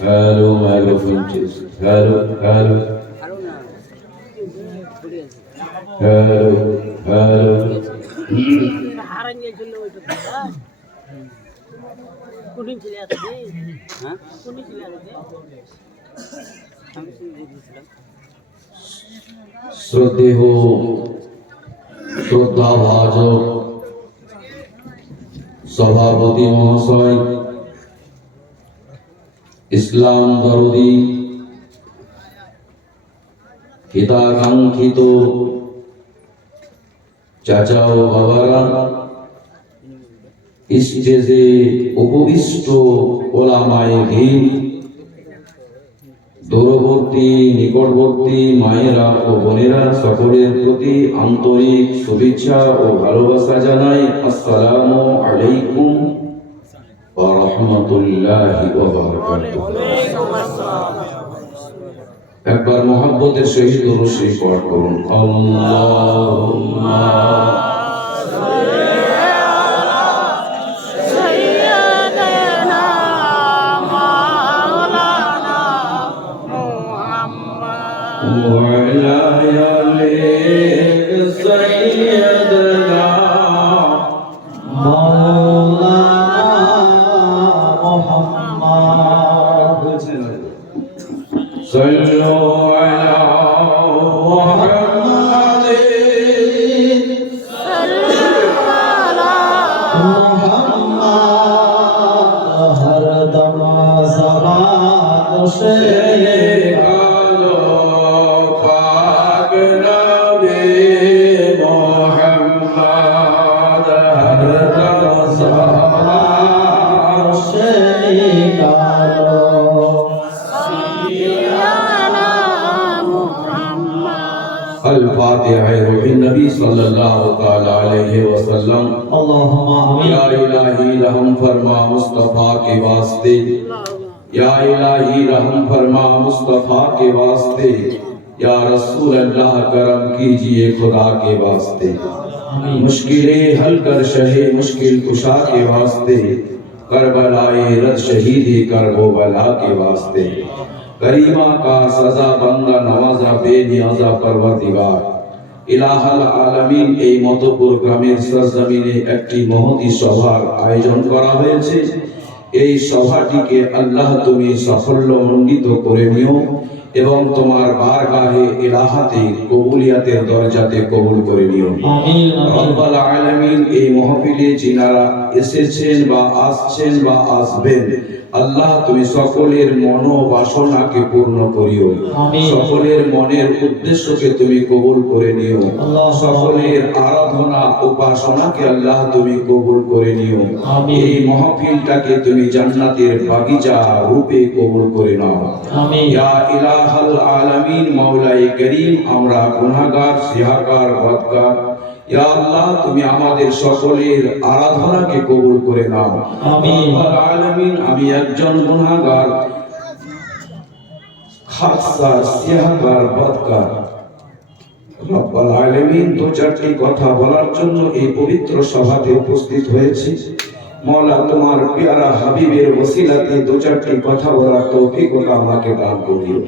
Hello, microphone check. Hello. শ্রদ্ধেয় শ্রদ্ধাভাজক সভাপতি মহাশয়, ইসলাম দরদি হিতাকাঙ্ক্ষিত চাচা ও বাবারা, স্টেজে উপবিষ্ট ওলামায়ে দ্বীন, দূরবর্তী নিকটবর্তী মায়েরা ও বোনেরা, সকলের প্রতি আন্তরিক শুভেচ্ছা ও ভালোবাসা জানাই। আসসালামু আলাইকুম ওয়া রাহমাতুল্লাহি ওয়া বারাকাতুহু। একবার মুহাব্বতের সহিত দরুদ শরীফ পাঠ করুন। আল্লাহুম্মা الفاتحة नबी सल्लल्लाहु ताला अलैहि वसल्लम। अल्लाहुम्मा आमीन। या इलाही रहम फरमा मुस्तफा के वास्ते, या इलाही रहम फरमा मुस्तफा के वास्ते, या रसूल अल्लाह करम कीजिए खुदा के वास्ते, मुश्किलें हल कर शहे मुश्किल कुशा के वास्ते, करबलाए रद शहीदी कर वो बला के वास्ते, करीमा का सजा बंदा नवाजा बेनियाजा परवरदिगार ইলাহাল আলামিন। এই মতপুর গ্রামের সরজমিনে একটি মহতী সভার আয়োজন করা হয়েছে। এই সভাটিকে আল্লাহ তুমি সাফল্যমণ্ডিত করে নিও এবং তোমার বারগাহে ইলাহাতে কবুলিয়াতের দরজাতে কবুল করে নিও। আমিন রব্বুল আলামিন। এই মাহফিলে যিনারা এসেছেন বা আসছেন বা আসবেন, আল্লাহ তুমি সকলের মনোবাসনাকে পূর্ণ করিও। সকলের মনের উদ্দেশ্যকে তুমি কবুল করে নিও। সকলের আরাধনা উপাসনাকে আল্লাহ তুমি কবুল করে নিও। এই মাহফিলটাকে তুমি জান্নাতের বাগিচা রূপে কবুল করে নাও। ইয়া ইলাহাল আলামিন। মাওলাই করিম, আমরা গুনাহগার, সিয়াকার, বদকার, ইয়া আল্লাহ তুমি আমাদের সকলের আরাধনাকে কবুল করে নাও। আমিন রব্বুল আলামিন। আমি একজন গুনাহগার, খাসা সিয়াকার, বদকার। রব্বুল আলামিন, দু চারটি কথা বলার জন্য এই পবিত্র সভাতে উপস্থিত হয়েছি। মওলা তোমার প্যারা হাবিবের ওসিলাতে দু চারটি কথা বলার তৌফিক আমাকে দান করিও।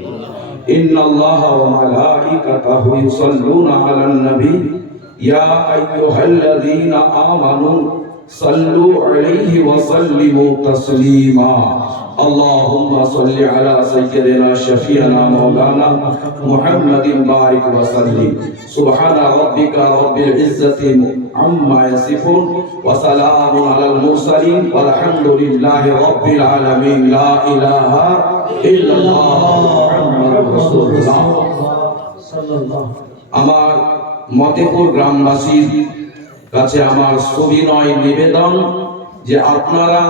ইন্নাল্লাহা ওয়া মালাইকাতাহু ইউসাল্লুনা আলান নবী ইয়া আইয়ুহাল্লাযীনা আমানু সাল্লু আলাইহি ওয়া সাল্লিমু তাসলিমা। আল্লাহুম্মা সাল্লি আলা সাইয়্যিদিনা শাফিয়ানা মাওলানা মুহাম্মাদিন বারিক ওয়া সাল্লিম। সুবহানা রাব্বিকা রাব্বিল ইজ্জাতি আম্মা ইয়াসিফুন ওয়া সালামুন আলাল মুরসালিন ওয়ালহামদুলিল্লাহি রাব্বিল আলামিন। লা ইলাহা ইল্লাল্লাহ মুহাম্মাদুর রাসূলুল্লাহ সাল্লাল্লাহু। আমার মতেপুর গ্রামবাসীর কাছে আমার সবিনয় নিবেদন যে আপনারা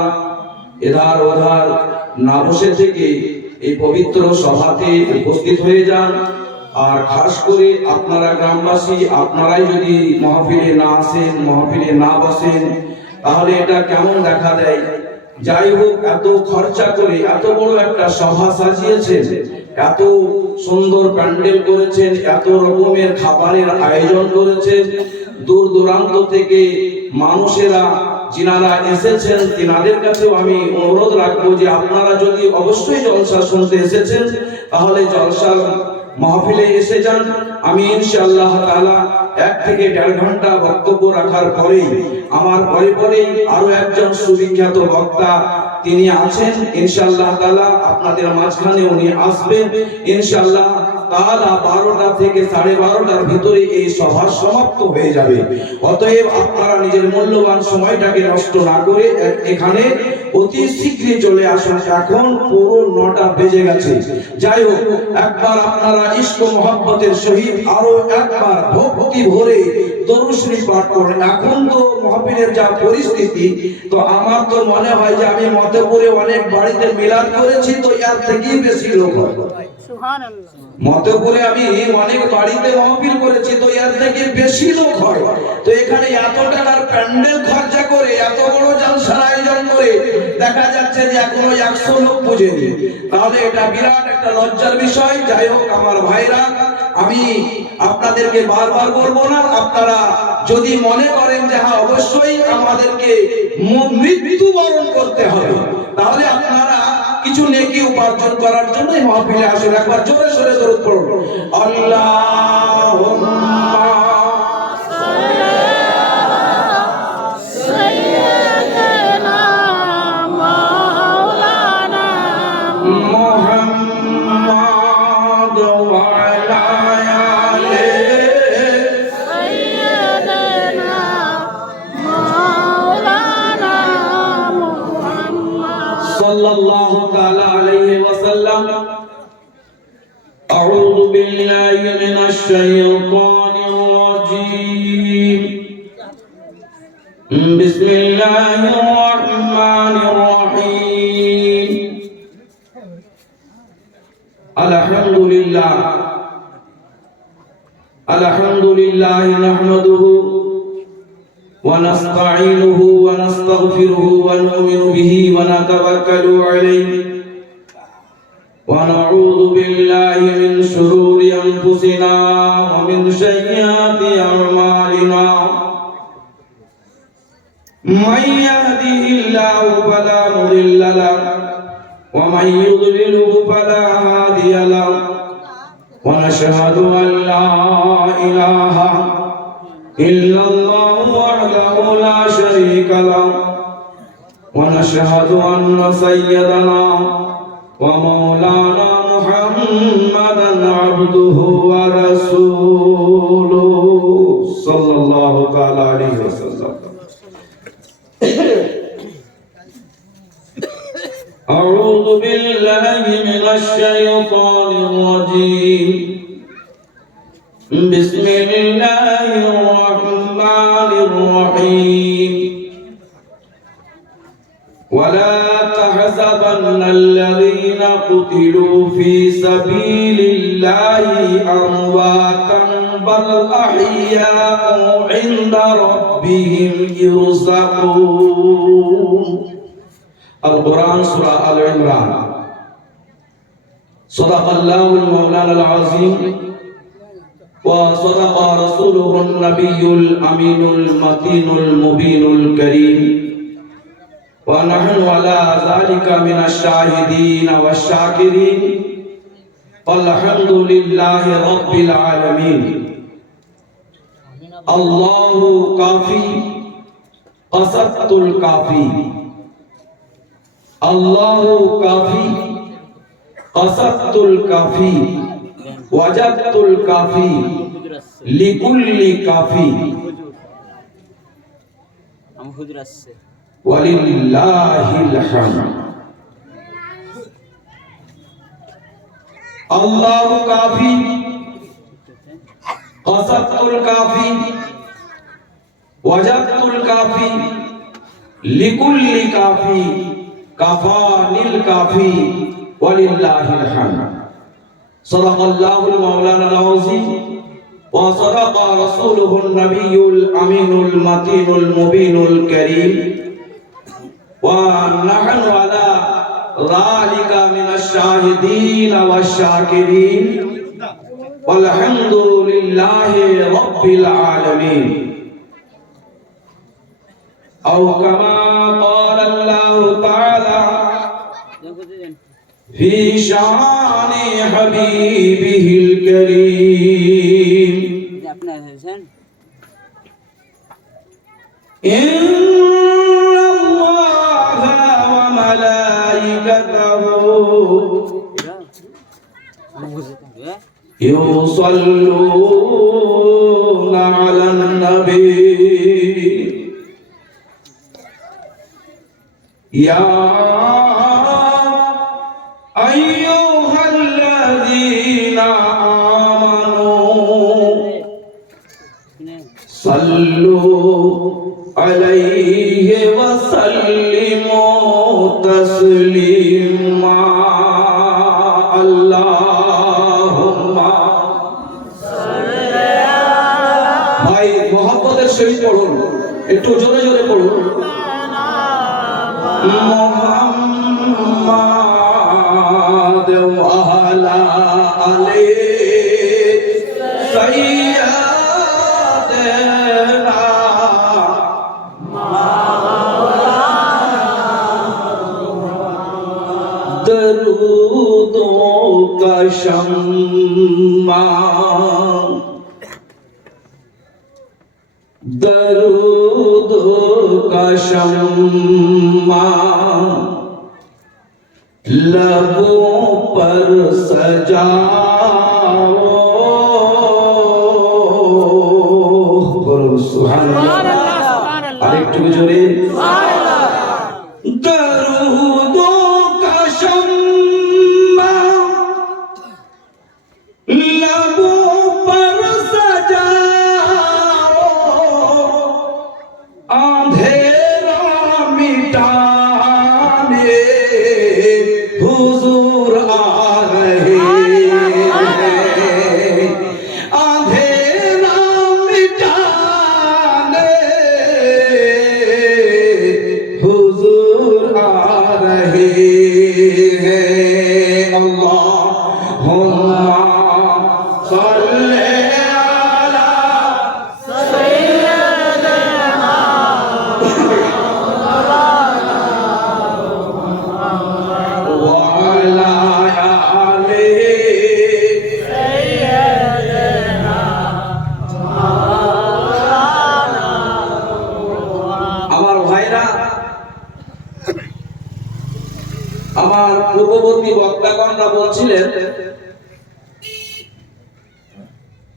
এধার ওধার না বসে থেকে এই পবিত্র সভাতে উপস্থিত হয়ে যান। আর খাস করে আপনারা গ্রামবাসী, আপনারাই যদি মাহফিলে না আসেন, মাহফিলে না বসেন, তাহলে এটা কেমন দেখা দেয়। যাই হোক, এত খরচা করে এত বড় একটা সভা সাজিয়েছেন, এত সুন্দর প্যান্ডেল করেছেন, এত রকমের খাবারের আয়োজন করেছেন, দূর দূরান্ত থেকে মানুষেরা যিনারা এসেছেন তিনাদের কাছেও আমি অনুরোধ রাখবো যে আপনারা যদি অবশ্যই জলসা শুনতে এসেছেন তাহলে জলসার মাহফিলে এসে যান। আমি ইনশাআল্লাহ তাআলা 1 থেকে 1.5 ঘন্টা বক্তব্য রাখার পরেই আমার পরে আরো একজন সুবিখ্যাত বক্তা তিনি আছেন ইনশাআল্লাহ তাআলা আপনাদের মাঝখানে উনি আসবেন ইনশাআল্লাহ তাআলা 12টা থেকে 12:30টার ভিতরে এই সভা সমাপ্ত হয়ে যাবে। অতএব আপনারা নিজের মূল্যবান সময়টাকে নষ্ট না করে এখানে অতি শীঘ্রই চলে আসুন। এখন পুরো 9টা বেজে গেছে। যাই হোক, একবার আপনারা ইশক ও মহব্বতের সহিত আরো একবার ভক্তি ভরে দরুদ শরীফ পাঠ করুন। এখন তো মাহফিলের যা পরিস্থিতি, তো আমার তো মনে হয় যে আমি মতেপুরে অনেক বাড়িতে মিলাদ করেছি, তো এর থেকেই বেশি লোক হয়। সুবহানাল্লাহ। মতেপুরে আমি অনেক বাড়িতে মাহফিল করেছি, তো এর থেকে বেশি লোক হয়। তো এখানে এত টাকার প্যান্ডেল খরচা করে এত বড় জলসার আয়োজন করে দেখা যাচ্ছে যে এখনো 100 লোক পুজেনি, তাহলে এটা বিরাট একটা লজ্জার বিষয়। যাই হোক আমার ভাইরা, আমি আপনাদেরকে বারবার বলবো না, আপনারা যদি মনে করেন যে হ্যাঁ অবশ্যই আমাদেরকে মৃত্যুবরণ করতে হবে, তাহলে আপনারা কিছু নেকি উপার্জন করার জন্য এই মাহফিলে আসুন। একবার জোরে সোরে দরুদ পড়ুন। আল্লাহুম্মা sallallahu ta'ala alayhi wa sallam. A'udhu billahi minash shaytanir rajim. Bismillahir rahmanir rahim. Alhamdulillah. Alhamdulillah nahmaduhu ونستعينه ونستغفره ونؤمن به ونتوكل عليه ونعوذ بالله من شرور أنفسنا ومن سيئات أعمالنا من يهده الله فلا مضل له ومن يضلله فلا هادي له ونشهد أن لا إله إلا الله وحده لا شريك له ونشهد أن سيدنا ومولانا محمدا عبده ورسوله صلى الله تعالى عليه وسلم. أعوذ بالله من الشيطان الرجيم. بسم الله الرحمن الرحيم. ولا تحسبن الذين قتلوا في سبيل الله أمواتا بل أحياء عند ربهم يرزقون. القرآن سورة آل عمران. صدق الله المولانا العظيم وصدق رسوله النبي الأمين المتين المبين الكريم ونحن على ذلك من الشاهدين والشاكرين والحمد لله رب العالمين. الله كافي قصدت الكافي. الله كافي قصدت الكافي وجدت الكافي لكل كافي ولله الحمد. الله كافي قصدت الكافي وجدت الكافي لكل كافي كفاني الكافي ولله الحمد. صدق الله المولانا العظيم وصدق رسوله النبي الأمين المتين المبين الكريم ونحن على ذلك من الشاهدين والشاكرين والحمد لله رب العالمين. أو كما قال الله تعالى في شان حبيبه الكريم إن الله وملائكته يصلون على النبي يا أيها الذين آمنوا صلوا عليه وسلموا تسليما اللهم ভাই মোহাম্মদের সহিত পড়ুন, একটু জোরে জোরে পড়ুন। মোহাম্মদ ওয়া আলা আলিহি সাইয়্যিদানা दरूदों का शम्मा दरूदों का शम्मा लबों पर सजाओ बोलो सुभान अल्लाह आरेकटू जोरे दरूदों का शम्मा लबों पर सजाओ अंधेरा मिटाने हुजूर आ रहे हैं अंधेरा मिटाने हुजूर आ रहे हैं अल्लाहुम्मा सल्ली अला सय्यिदना वा अला आलि सय्यिदना আমার ভাইরা আমার পূর্ববর্তী বক্তাগণরা বলছিলেন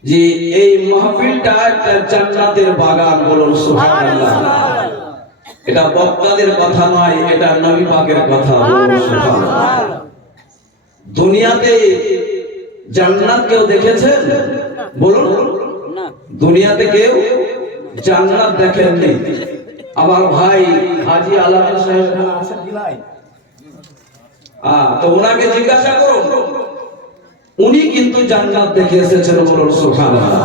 যে এই মাহফিলটা একটা জান্নাতের বাগান বলুন সুবহানাল্লাহ এটা বক্তাদের কথা নয় এটা নবী পাকের কথা বলুন সুবহানাল্লাহ দুনিয়াতে জান্নাত কেউ দেখেছেন বলুন না দুনিয়াতে কেউ জান্নাত দেখেননি আমার ভাই হাজী আলামিন সাহেব আছেন কি নাই তো ওনাকে জিজ্ঞাসা করুন উনি কিন্তু জান্নাত দেখে এসেছেন বলুন সুবহানাল্লাহ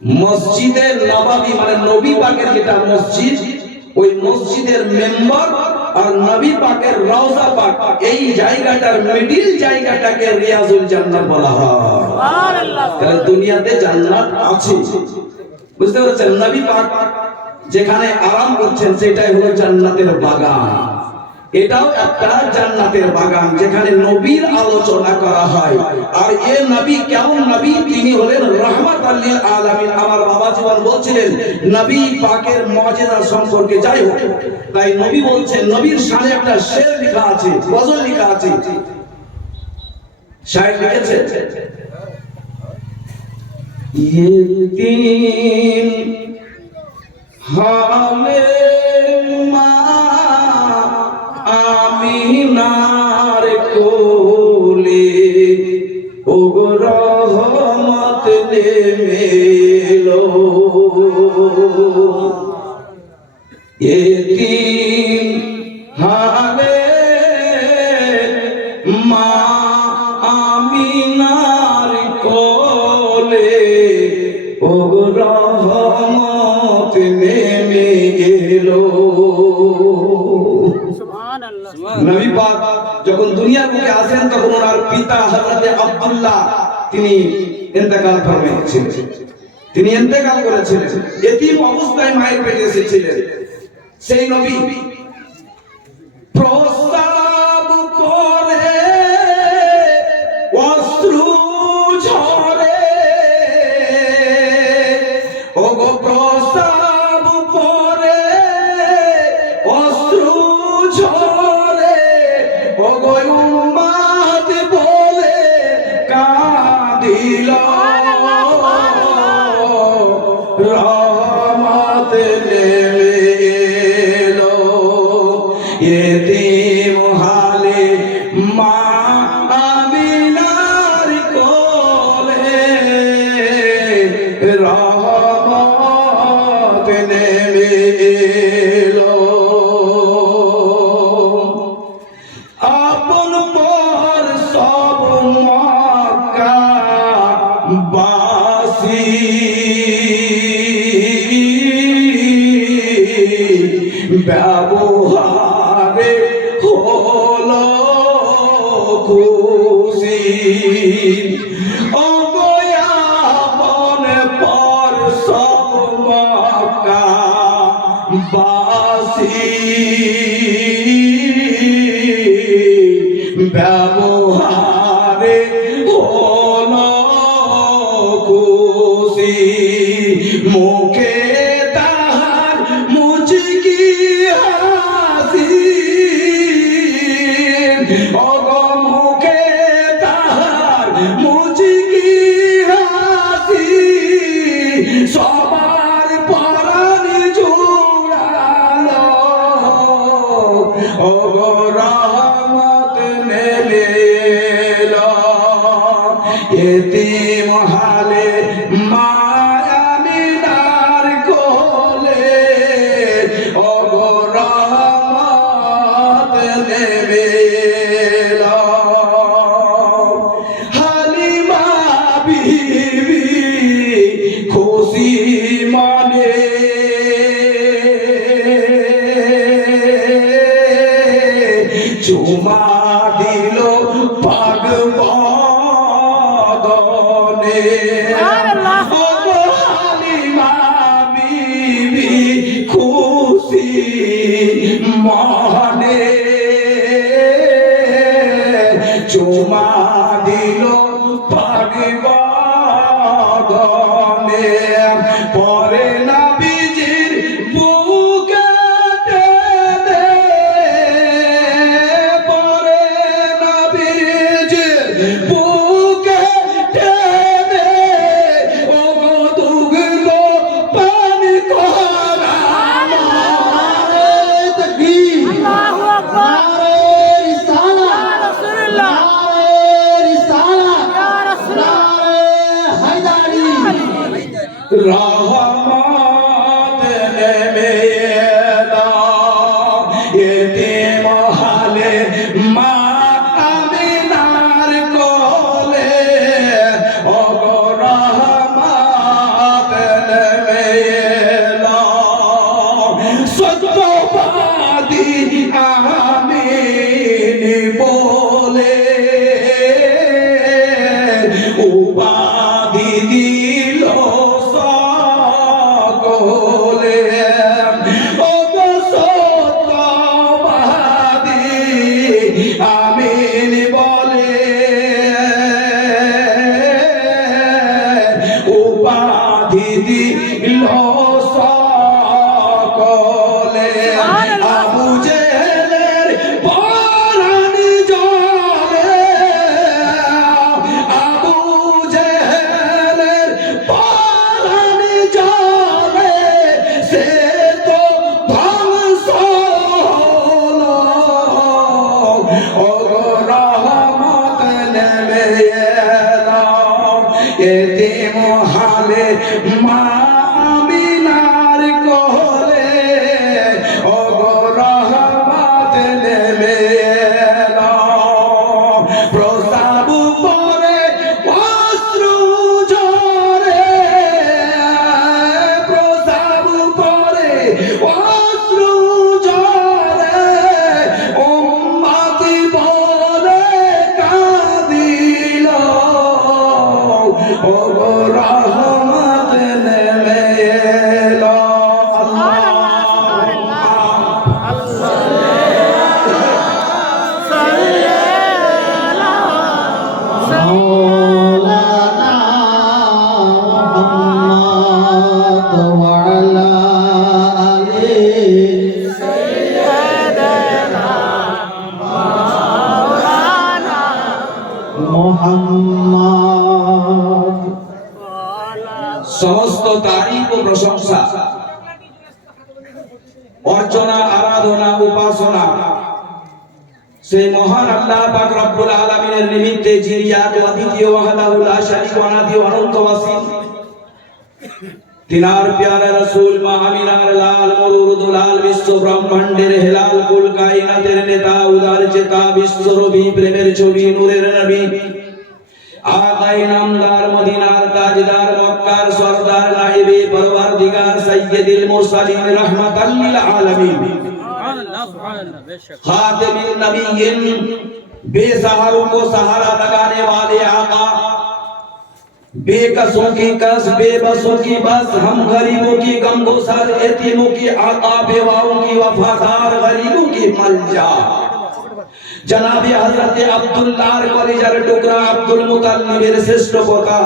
মসজিদে নববী মানে নবী পাকের যেটা মসজিদ ওই মসজিদের মেম্বার আর নবী পাকের রওজা পাক এই জায়গাটার মিডিল জায়গাটাকে রিয়াজুল জান্নাত বলা হয় সুবহানাল্লাহ তাহলে দুনিয়াতে জান্নাত আছে বুঝতে পারছেন নবী পাক যেখানে আরাম করছেন সেটাই হলো জান্নাতের বাগান এটাও একটা জান্নাতের বাগান যেখানে নবীর আলোচনা করা হয় আর এই নবী কেমন নবী তিনি হলেন রাহমাতাল লিল আলামিন আমার বাবা জীবন বলছিলেন নবী পাকের মুজিজা সম্পর্কে যাই হোক তাই নবী বলছেন নবীর শানে একটা শের লেখা আছে গজল লেখা আছে শায়ের লিখেছে ये दिन हाले আমিনার কোলে ওগো রহমত নেমেলো এতিম হালে মা আমিনার কোলে ওগো রহমত নেমে এলো নবী পাক যখন দুনিয়ার বুকে আসেন তখন ওনার পিতা হযরত আব্দুল্লাহ তিনি ইন্তেকাল করেছিলেন তিনি ইন্তেকাল করেছিলেন এতিম অবস্থায় মায়ের পেটে এসেছিলেন সেই নবী প্রস্তাব করে অশ্রু ঝরে, ওগো প্রস্তাব করে অশ্রু ঝরে, ওগো উম্মত বলে কাঁদিল, রহমত নেমে এলো এতিম হালে মা আমিনার কোলে, রহমত নেমে এলো। আপন পর সব মক্কা বাসী ব্যবহারে হলো খুশি, আপন পর সব মক্কা বাসী ব্যবহারে হলো খুশি, মুখে তাহার মুচকি হাসি, ওগো মুখে তাহার মুচকি হাসি, সবার পরাণ জুড়ালো, ওগো রহমত নেমে এলো এতিম হালে মা আমিনার কোলে, ওগো রহমত নেমে এলো। হালিমা বিবি খুশি মনে চুমা দিল পাগ বদনে, ওগো হালিমা বিবি খুশি মনে চুমা দিল পাগ বদনে, পরে নবীজির বুকে টেনে, পরে নবীজির বুকে টেনে, ওগো দুগ্ধ পান করানো, তাকবীর, আল্লাহু আকবার, নারে রিসালাত, ইয়া রাসূলুল্লাহ, ইয়া রাসূলুল্লাহ, নারে হায়দারি, রহমত সেই মহান আল্লাহ পাক রব্বুল আলামিনের নিমিত্তে যিনি এক অদ্বিতীয় ওয়াহদাহু লা শারীকা অনাদি অনন্ত ওয়াসিম, তিনার প্যারা রাসূল মা আমিনার লাল মরুদ লাল বিশ্ব ব্রহ্মাণ্ডের হেলাল কুল কায়নাতের নেতা উদার চেতা বিশ্বরবি প্রেমের ছবি নূরের নবী আকাই নামদার মদিনার তাজদার মক্কার সরদার নাইবে পরওয়ারদিগার সাইয়্যিদুল মুরসালিন রাহমাতাল লিল আলামিন खातिमुन नबीय्यिन बेसहारों को सहारा लगाने वाले आका, बेकसों की कस बेबसों की बस, हम गरीबों की गमगुसार यतीमों की आका, बेवाओं की वफादार गरीबों की मलजा जनाबे हजरत अब्दुल्लाह कलिजार टुकड़ा अब्दुल मुत्तालिबेर श्रेष्ठ पोता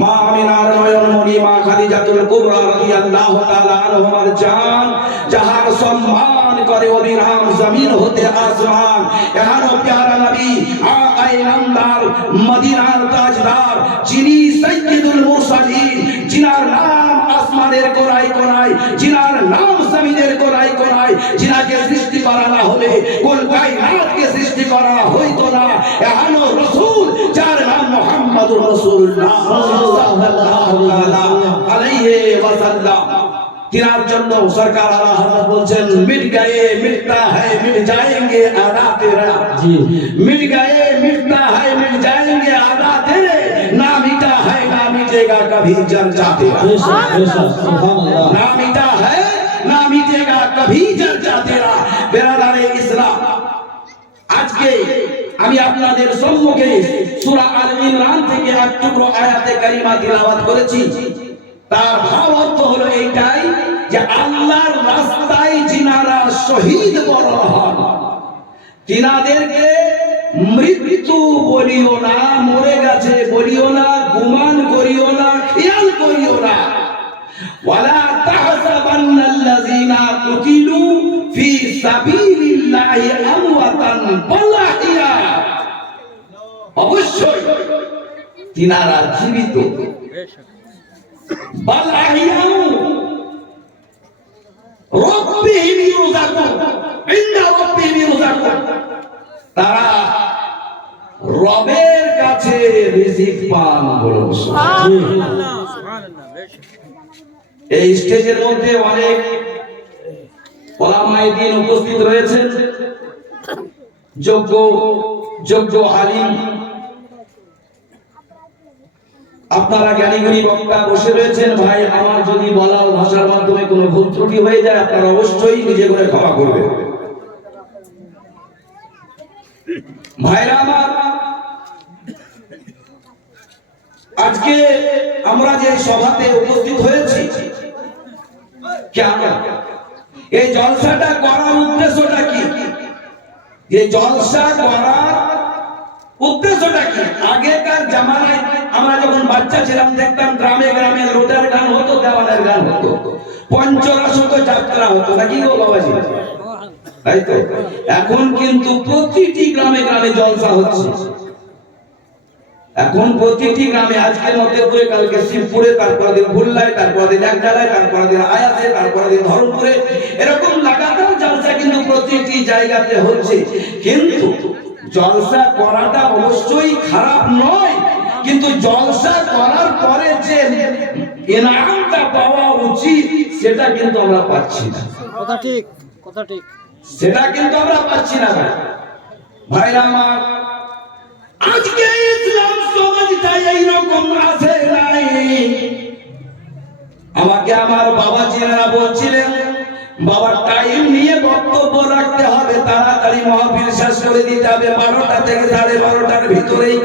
মা আমিনার নয়নমণি মা খাদিজাতুল কুবরা রাদিয়াল্লাহু তাআলা আনহার জান, যাহার সম্মান করে অবিরাম জমিন হতে আসমান, এহানো প্যারা নবী আকায়ে নামদার মদিনার তাজদার, যিনি সাইয়্যিদুল মুরসালিন, যিনার নাম আসমানের কোরাই কোরাই, যিনার নাম জমিনের কোরাই কোরাই, যিনাকে সৃষ্টি করা না হলে কুল কায়নাতকে সৃষ্টি করা হইতো না, এহানো রাসূল যার নাম মুহাম্মদুর রাসূলুল্লাহ সাল্লাল্লাহু আলাইহি ওয়াসাল্লাম। তিনার জন্য সরকার আলা হযরত বলছেন, মিট গয়ে মিটতা হ্যায় মিট জায়েঙ্গে আদা তেরা, জি মিট গয়ে মিটতা হ্যায় মিট জায়েঙ্গে আদা তেরে, না মিটা হ্যায় না মিটেगा कभी चर्चा तेरा, सुभान ना मिटा है ना मिटेगा कभी चर्चा तेरा। बेरादारे इस्लाम, আজকে আমি আপনাদের সম্মুখে সূরা আল ইমরান থেকে এক টুকরো আয়াতে কারিমা তিলাওয়াত করেছি। তার ভাব অর্থ হলো এইটাই যে আল্লাহর রাস্তায় যিনারা শহীদ বরণ হন, তিনাদেরকে মৃত্যু বলিও না, মরে গেছে বলিও না, গুমান করিও না, খেয়াল করিও না। ওয়ালা তাহসাবান্নাল্লাযীনা কুতিলু ফি সাবিলিল্লাহি আমওয়াতান বাল আহইয়া, অবশ্যই তিনারা জীবিত, বাল আহইয়া রাব্বিহিম ইরযাকুন, ইন্না রাব্বিহিম ইরযাকুন, তারা রবের কাছে রিজিক পান। বলুন সুবহানাল্লাহ, সুবহানাল্লাহ। এই স্টেজের মধ্যে অনেক ওলামায়ে দ্বীন উপস্থিত রয়েছেন, যোগ্য আলিম, আপনারা জ্ঞানীগুণী বক্তা বসে রয়েছেন। ভাই আমার যদি বলা ভাষার মাধ্যমে কোনো ভুল ত্রুটি হয়ে যায়, আপনারা অবশ্যই নিজে করে ক্ষমা করবেন। ভাইরা আমার, আজকে আমরা যে সভাতে উপস্থিত হয়েছি, কেন এই জলসাটা করার উদ্দেশ্যটা কি? এই জলসা করার উদ্দেশ্যটা কি? আগেকার জামানায় আমরা যখন বাচ্চা ছিলাম দেখতাম গ্রামে গ্রামে লোটার গান হতো, দেওয়ালের গান হতো, পঞ্চরস হতো, যাত্রা হতো, নাকি গো বাবাজি? তাই তো। এখন কিন্তু প্রতিটি গ্রামে গ্রামে জলসা হচ্ছে। এখন প্রতিটি গ্রামে, আজকের মধ্যপুরে, কালকে শিবপুরে, তারপর দিন ভুল্লায়, তারপর দিন একডালায়, তারপর দিন আয়াতে, তারপর দিন ধরমপুরে, এরকম লাগাতার জলসা কিন্তু প্রতিটি জায়গাতে হচ্ছে। কিন্তু জলসা করাটা অবশ্যই খারাপ নয়, কিন্তু জলসা করার পরে যে ইনামটা পাওয়া উচিত সেটা কিন্তু আমরা পাচ্ছি না। কথা ঠিক, কথা ঠিক, সেটা কিন্তু আমরা পাচ্ছি না। ভাইরা আমার, আজকে ইসলাম সমাজটা এইরকম আছে নাই। আমাকে আমার বাবাজিরা বলছিলেন, বাবা টাইম নিয়ে বক্তব্য রাখতে হবে, তাড়াতাড়ি মাহফিল শেষ করে দিতে হবে 12টা থেকে 12:30টার ভিতরেই।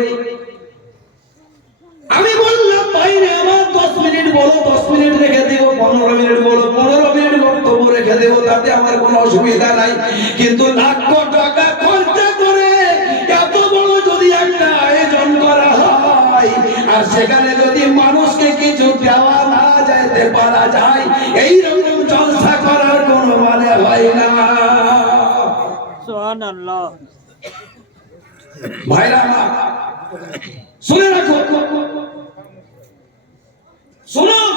আমি বললাম বাইরে আমার 10 মিনিট বলো, 10 মিনিট রেখে দেব, 15 মিনিট বলো, 15 মিনিট বক্তব্য রেখে দেব, তাতে আমার কোনো অসুবিধা নাই। কিন্তু লাখ টাকা খরচা করে এত বড় যদি একটা আয়োজন করা হয়, আর সেখানে যদি মানুষকে কিছু দেওয়া না যেতে পারা যায়, এইরকম জলসা করার কোনো মানে হয় না। সুবহানাল্লাহ। ভাইরা শুনে রাখো, শুনুন,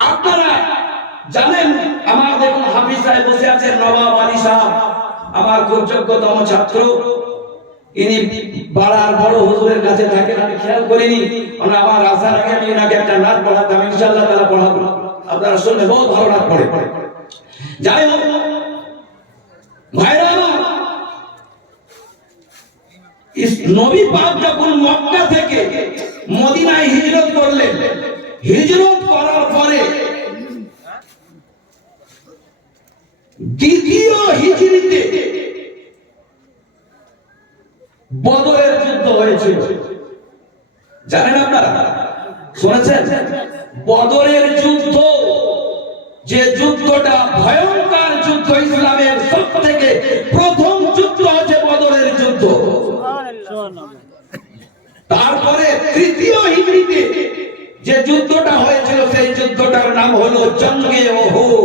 আপনারা জানেন আমার দেখুন হাফিজ সাহেব বসে আছেন, নবাব আলী সাহেব আমার খুব যোগ্যতম ছাত্র, ইনি পাড়ার বড় হুজুরের কাছে থাকেন, আমি খেয়াল করিনি। আমার আসার আগে আমি ওনাকে একটা নাচ পড়াতাম, ইনশাআল্লাহ তাআলা পড়াবো, আপনারা শুনলে বহুত ভালো নাচ পড়ে। যাই হোক ভাইরা আমার, নবী পাক যখন মক্কা থেকে মদিনায় হিজরত করলেন, হিজরত করার পরে দ্বিতীয় হিজরিতে বদরের যুদ্ধ হয়েছিল। জানেন আপনারা, শুনেছেন? বদরের যুদ্ধ, যে যুদ্ধটা ভয়ঙ্কর যুদ্ধ, ইসলামের সবথেকে প্রথম যুদ্ধ হচ্ছে বদরের যুদ্ধ। তারপরে তৃতীয় হিজরিতে যে যুদ্ধটা হয়েছিল, সেই যুদ্ধটার নাম হলো জঙ্গে উহুদ।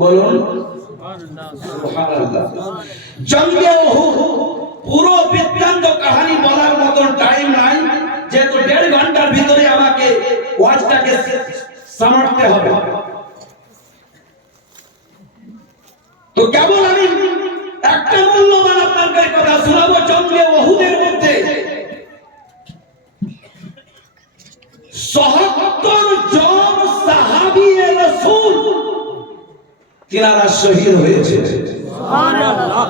বলুন সুবহানাল্লাহ। জঙ্গে উহুদ পুরো বৃত্তান্ত কাহিনী বলার মতন টাইম নাই, যেহেতু 1.5 ঘন্টার ভিতরে আমাকে ওয়াজটাকে সামারতে হবে। তো কেবল আমি একটা মূল্যবান আপনাদের কথা শোনাবো। জঙ্গে উহুদের মধ্যে ৭৭ জন সাহাবী রাসূল তিনারা শহীদ হয়েছে। সুবহানাল্লাহ।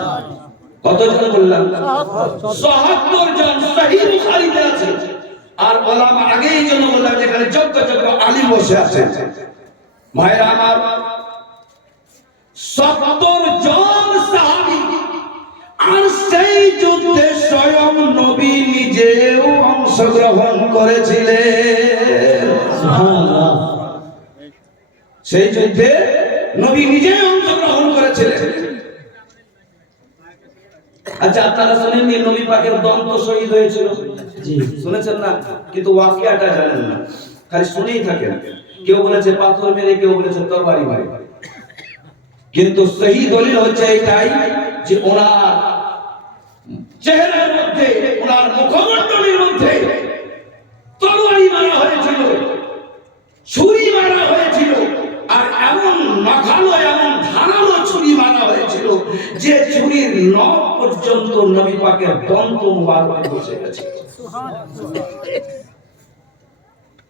কতজন বললাম? ৭৭ জন সহিহ বুখারীতে আছে। আর ওলামা আগেই জন্য বললাম, যেখানে যোগ্য যোগ্য আলিম বসে আছে। ভাইরা আমার, ৭৭ জন সাহাবী, আর সেই যুদ্ধে স্বয়ং নবী নিজেও অংশগ্রহণ করেছিলেন। সুবহানাল্লাহ। সেই যুদ্ধে নবী নিজেই অংশগ্রহণ করেছিলেন। আচ্ছা, আপনারা শুনেননি নবী পাকের দন্ত শহীদ হয়েছিল? জি, শুনেছেন না? কিন্তু ওয়াকিয়াটা জানেন না, খালি শুনেই থাকেন। কেউ বলেছে পাথর মেরে, কেউ বলেছে তরবারি মারে। কিন্তু সহি দলিল হচ্ছে এটাই যে ওনার চেহারার মধ্যে, ওনার মুখমণ্ডলের মধ্যে তরবারি মারা হয়েছিল, ছুরি মারা হয়েছিল, আর এমন নাখালো, এমন ধারালো ছুরি মারা হয়েছিল যে ছুরির নখ পর্যন্ত নবী পাকের দন্ত মুবারক বসে গেছে।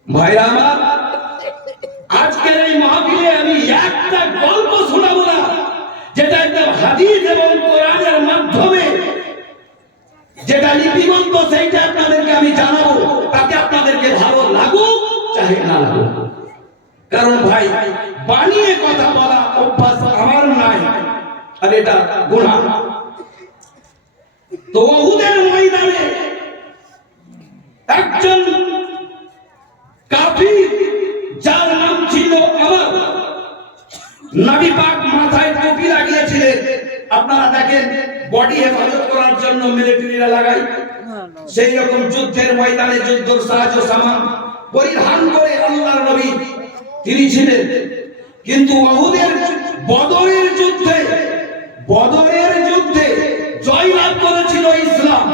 ভাইরা আমার, আজকের এই মাহফিলে আমি একটা গল্প শোনাবো না, যেটা একটা হাদিস এবং কোরআনের মাধ্যমে যেটা লিপিবদ্ধ, সেইটা আপনাদেরকে আমি জানাবো, তাতে আপনাদেরকে ভালো লাগুক চাহে না লাগুক। কারণ ভাই, বানিয়ে কথা বলা অভ্যাস আমার নাই, আর এটা গুনাহ। তো উহুদের ময়দানে একজন কাফির, যার নাম ছিল আবার, নবী পাক মাথায় টুপি লাগিয়েছিলেন। আপনারা দেখেন বডি হেফাজত করার জন্য মিলিটারিরা লাগায়, সেই রকম যুদ্ধের ময়দানে যুদ্ধের সাহায্য সামান পরিধান করে আল্লাহর নবী তিনি ছিলেন। কিন্তু বদরের যুদ্ধে জয়লাভ করেছিল ইসলাম।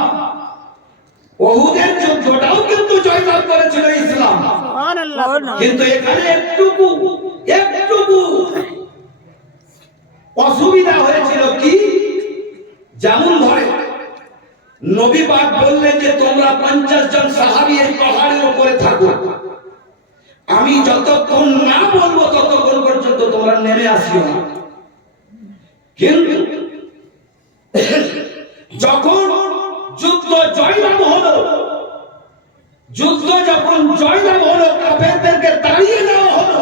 উহুদের যুদ্ধটাও কিন্তু জয়লাভ করেছিল ইসলাম। সুবহানাল্লাহ। কিন্তু এখানে একটুকু অসুবিধা হয়েছিল। কি? যেমন ধরে নবী পাক বললেন যে তোমরা 50 জন সাহাবী এই পাহাড়ের উপরে থাকো, আমি যতক্ষণ না বলবো ততক্ষণ পর্যন্ত তোমরা নেমে আসিও না। কিন্তু যখন যুদ্ধ জয়লাভ হলো, কাফেরদেরকে তাড়িয়ে দেওয়া হলো,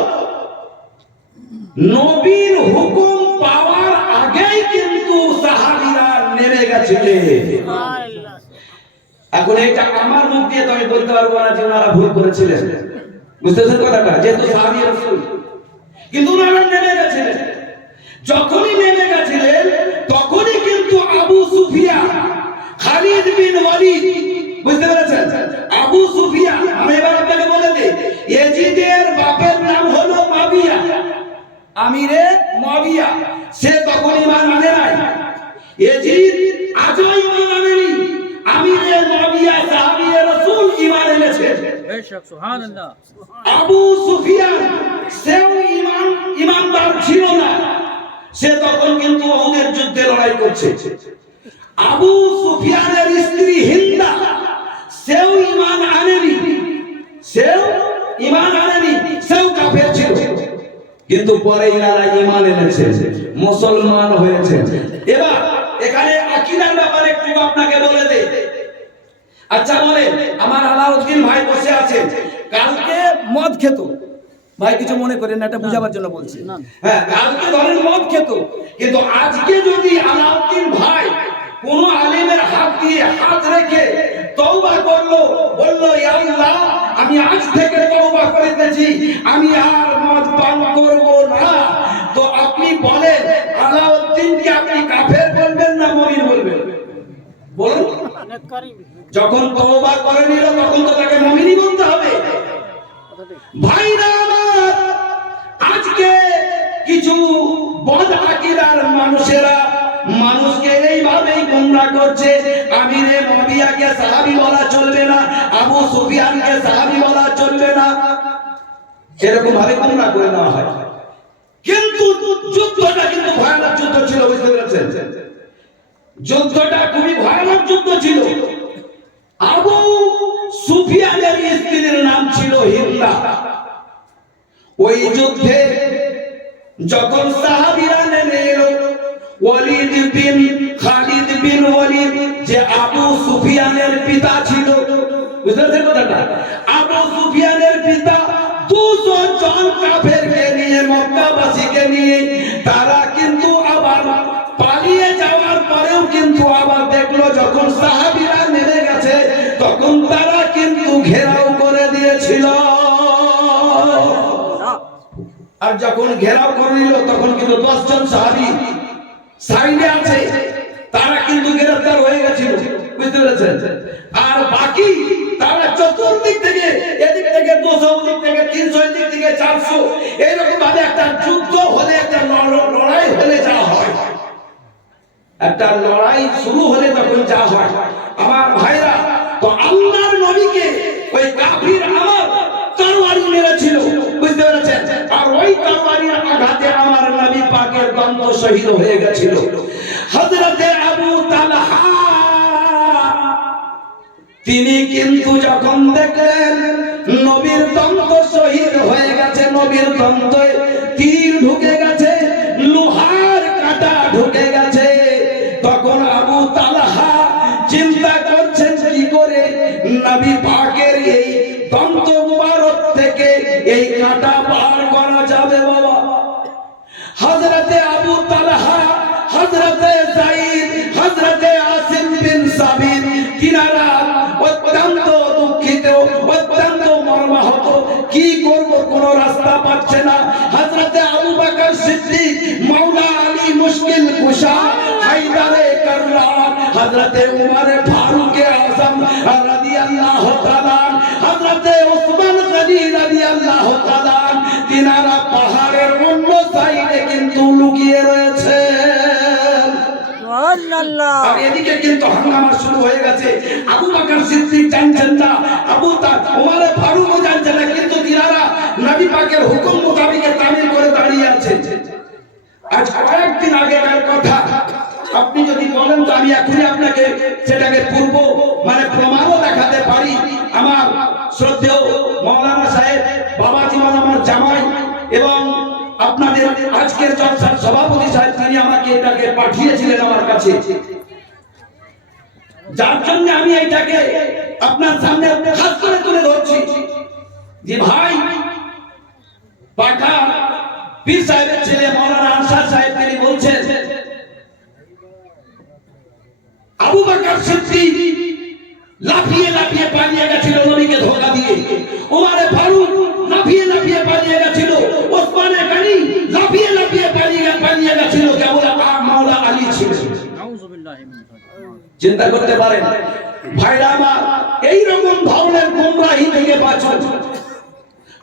নবীর হুকুম পাওয়ার আগেই কিন্তু সাহাবীরা নেমে গেছিলেন। এখন এটা আমার মুখ দিয়ে তো আমি বলতে পারবো না যে ওনারা ভুল করেছিলেন, বুঝতেছেন কথাটা? যেহেতু সাহাবী রাসূল, কিন্তু ওনারা নেমে গেছিলেন। যখনই নেমে গেছিলেন, তখনই কিন্তু আবু সুফিয়ান, খালিদ বিন ওয়ালিদ, বুঝতে পেরেছেন? আবু সুফিয়ান, আমি এবার আপনাকে বলে দেই, ইয়াজিদের বাপের নাম হলো মুয়াবিয়া, আমিরে মুয়াবিয়া। সে তখন ঈমান আনে নাই। ইয়াজিদ আজও ঈমান আনেনি। আমিরে মুয়াবিয়া সাহাবী রাসূল ঈমান এনেছেন। বেশক, সুবহানাল্লাহ। আবু সুফিয়ান সেও ঈমানদার ছিল না। সে তখন কিন্তু উহুদের যুদ্ধে লড়াই করছে। আবু সুফিয়ানের স্ত্রী হিন্দা সেও ঈমান আনেনি, সেও কাফের ছিল, কিন্তু পরে ইনারা ঈমান এনেছে, মুসলমান হয়েছে। এবার এখানে আকীদার ব্যাপারে একটু আপনাকে বলে দেই। আচ্ছা বলে, আমার আলাউদ্দিন ভাই বসে আছেন, কালকে মদ খেত, ভাই কিছু মনে করেন না, এটা বুঝাবার জন্য বলছি। হ্যাঁ, কালকে ধরেন মদ খেত, কিন্তু আজকে যদি আলাউদ্দিন ভাই কোন আলেমের হাত দিয়ে হাত রেখে তওবা করলো, বলল ইয়া আল্লাহ আমি আজ থেকে তওবা করিতেছি, আমি আর মদ পান করব না, তো আপনি বলেন আলাউদ্দিনকে আপনি কাফের বলবেন না মুমিন বলবেন? বলুন। যখন তওবা করে নিল তখন তো তাকে মুমিনই বলতে হবে। ভাইরা আমার, আজকে কিছু বদ আকীদার মানুষেরা মানুষকে এইভাবেই গোমরাহ করছে। আমিরে মুআবিয়াকে সাহাবী বলা চলবে না, আবু সুফিয়ানকে সাহাবী বলা চলবে না, এরকম ভাবে গোমরাহ করে দেওয়া হয়। কিন্তু যুদ্ধটা কিন্তু ভয়ানক যুদ্ধ ছিল, বুঝতে পেরেছেন? যুদ্ধটা খুবই ভয়ানক যুদ্ধ ছিল। আবু সুফিয়ানের স্ত্রীর নাম ছিল হিন্দা। ওই যুদ্ধে যখন সাহাবীরা নেমে এলো, ওয়ালিদ বিন খালিদ বিন ওয়ালিদ যে আবু সুফিয়ানের পিতা ছিল, বুঝতে পারছেন কথাটা? আবু সুফিয়ানের পিতা 200 জন কাফেরকে নিয়ে, মক্কাবাসীকে নিয়ে, তারা কিন্তু আবার পালিয়ে যাওয়ার পরেও কিন্তু আবার দেখলো যখন সাহাবীরা নেমে গেছে তখন তারা কিন্তু ঘেরাও করে দিয়েছিল। আর যখন ঘেরাও করে নিল তখন কিন্তু 10 জন সাহাবী সাইডে আছে, তারা কিন্তু গ্রেফতার হয়ে গেছিল, বুঝতে পেরেছেন? আর বাকি তারা চতুর্দিক থেকে, এদিক থেকে 200, ওদিক থেকে 300, এদিক থেকে 400, এইরকম ভাবে একটা যুদ্ধ হলে, একটা লড়াই হলে যা হয়, একটা লড়াই শুরু হলে তখন যা হয়, আমার ভাইরা, তো আল্লাহর নবীকে ওই কাফির আমার তরবারি মেরেছিল, বুঝতে পেরেছেন? আর ওই তরবারির আঘাতে আমার নবী পাকের দন্ত শহীদ হয়ে গেছিল। হযরতে আবু তালহা তিনি কিন্তু যখন দেখলেন নবীর দন্ত শহীদ হয়ে গেছে, নবীর দন্তে তীর ঢুকে গেছে, লোহার কাঁটা ঢুকে গেছে, তখন আবু তালহা চিন্তা করছেন কি করে নবী পাকের এই দন্ত মুবারক থেকে এই কাঁটা পার করা যাবে। বাবা হযরতে আবু তালহা, হযরতে যায়েদ, হযরতে আসিম বিন সাবিত তিনারা অত্যন্ত দুঃখিত, অত্যন্ত মর্মাহত, কি করব কোন রাস্তা পাচ্ছে না। হযরতে আবু বকর সিদ্দিক, মাওলা আলী মুশকিল কুশা, হায়দারে কাররার, হযরতে উমর ফারুক আযম রাদিয়াল্লাহু তাআলা, হযরতে উসমান গনি রাদিয়াল্লাহু তাআলা, তিনারা পাহাড়ের অন্য সাইডে কিন্তু লুকিয়ে রয়েছে। সুবহানাল্লাহ। আর এদিকে কিন্তু হাঙ্গামা শুরু হয়ে গেছে। আবু বকর সিদ্দিক জানছেন না, উমর ফারুকও জানছেন না, কিন্তু তিনারা নবী পাকের হুকুম মোতাবেক তামিল করে দাঁড়িয়ে আছেন। আজ কয়েকদিন আগেকার কথা, আপনি যদি বলেন তো আমি এখনই আপনাকে সেটাকে পূর্ব প্রমাণও দেখাতে পারি। আমার শ্রদ্ধেয় মাওলানা সাহেব, বাবাজি আমার জামাই এবং আপনাদের আজকের জলসার সভাপতি সাহেব, তিনি আমাকে এটাকে পাঠিয়েছিলেন আমার কাছে, যার জন্য আমি এটাকে আপনার সামনে খাস করে তুলে ধরছি। যে ভাই পাঠা পীর সাহেবের ছেলে মাওলানা আনসার সাহেব তিনি বলছেন আবু বকর সিদ্দিক লাফিয়ে লাফিয়ে পালিয়ে গেছিল নবীকে ধোঁকা দিয়ে, উমর ফারুক লাফিয়ে লাফিয়ে পালিয়ে গেছিল, ওসমান গনি লাফিয়ে লাফিয়ে পালিয়ে গেছিল, কেবল মাওলা আলী ছিল। চিন্তা করতে পারেন ভাইরা আমার, এই রকম ধরনের গোমরাহি থেকে বাঁচুন,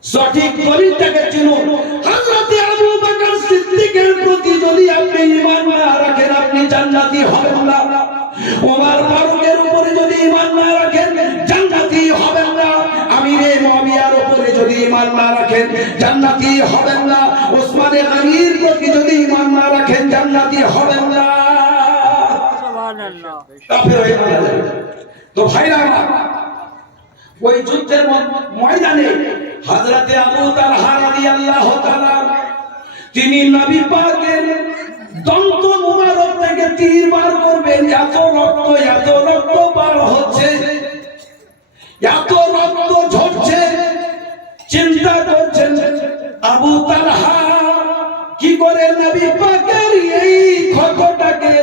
সঠিক দলিলটাকে চিনুন। হযরতে আবু বকর সিদ্দিকের প্রতি যদি আপনি ঈমান না রাখেন আপনি জান্নাতি হবেন না। ওমর ফারুকের উপরে যদি ঈমান না রাখেন জান্নাতি হবেন না। আমিরে মুআবিয়ার উপরে যদি ঈমান না রাখেন জান্নাতি হবেন না। ওসমান গনির প্রতি যদি ঈমান না রাখেন হবেন না, সুবহানাল্লাহ। কাফের হয়ে মারা যাবে। তো ভাইরা আমার, ওই যুদ্ধের ময়দানে হযরতে আবু তালহা রাদিয়াল্লাহু তাআলা তিনি নবী পাকের দন্ত মুবারক থেকে তীর বার করবেন, এত রক্ত বার হচ্ছে, এত রক্ত ঝরছে। চিন্তা করছেন আবু তালহা কি করে নবী পাকের এই ক্ষতটাকে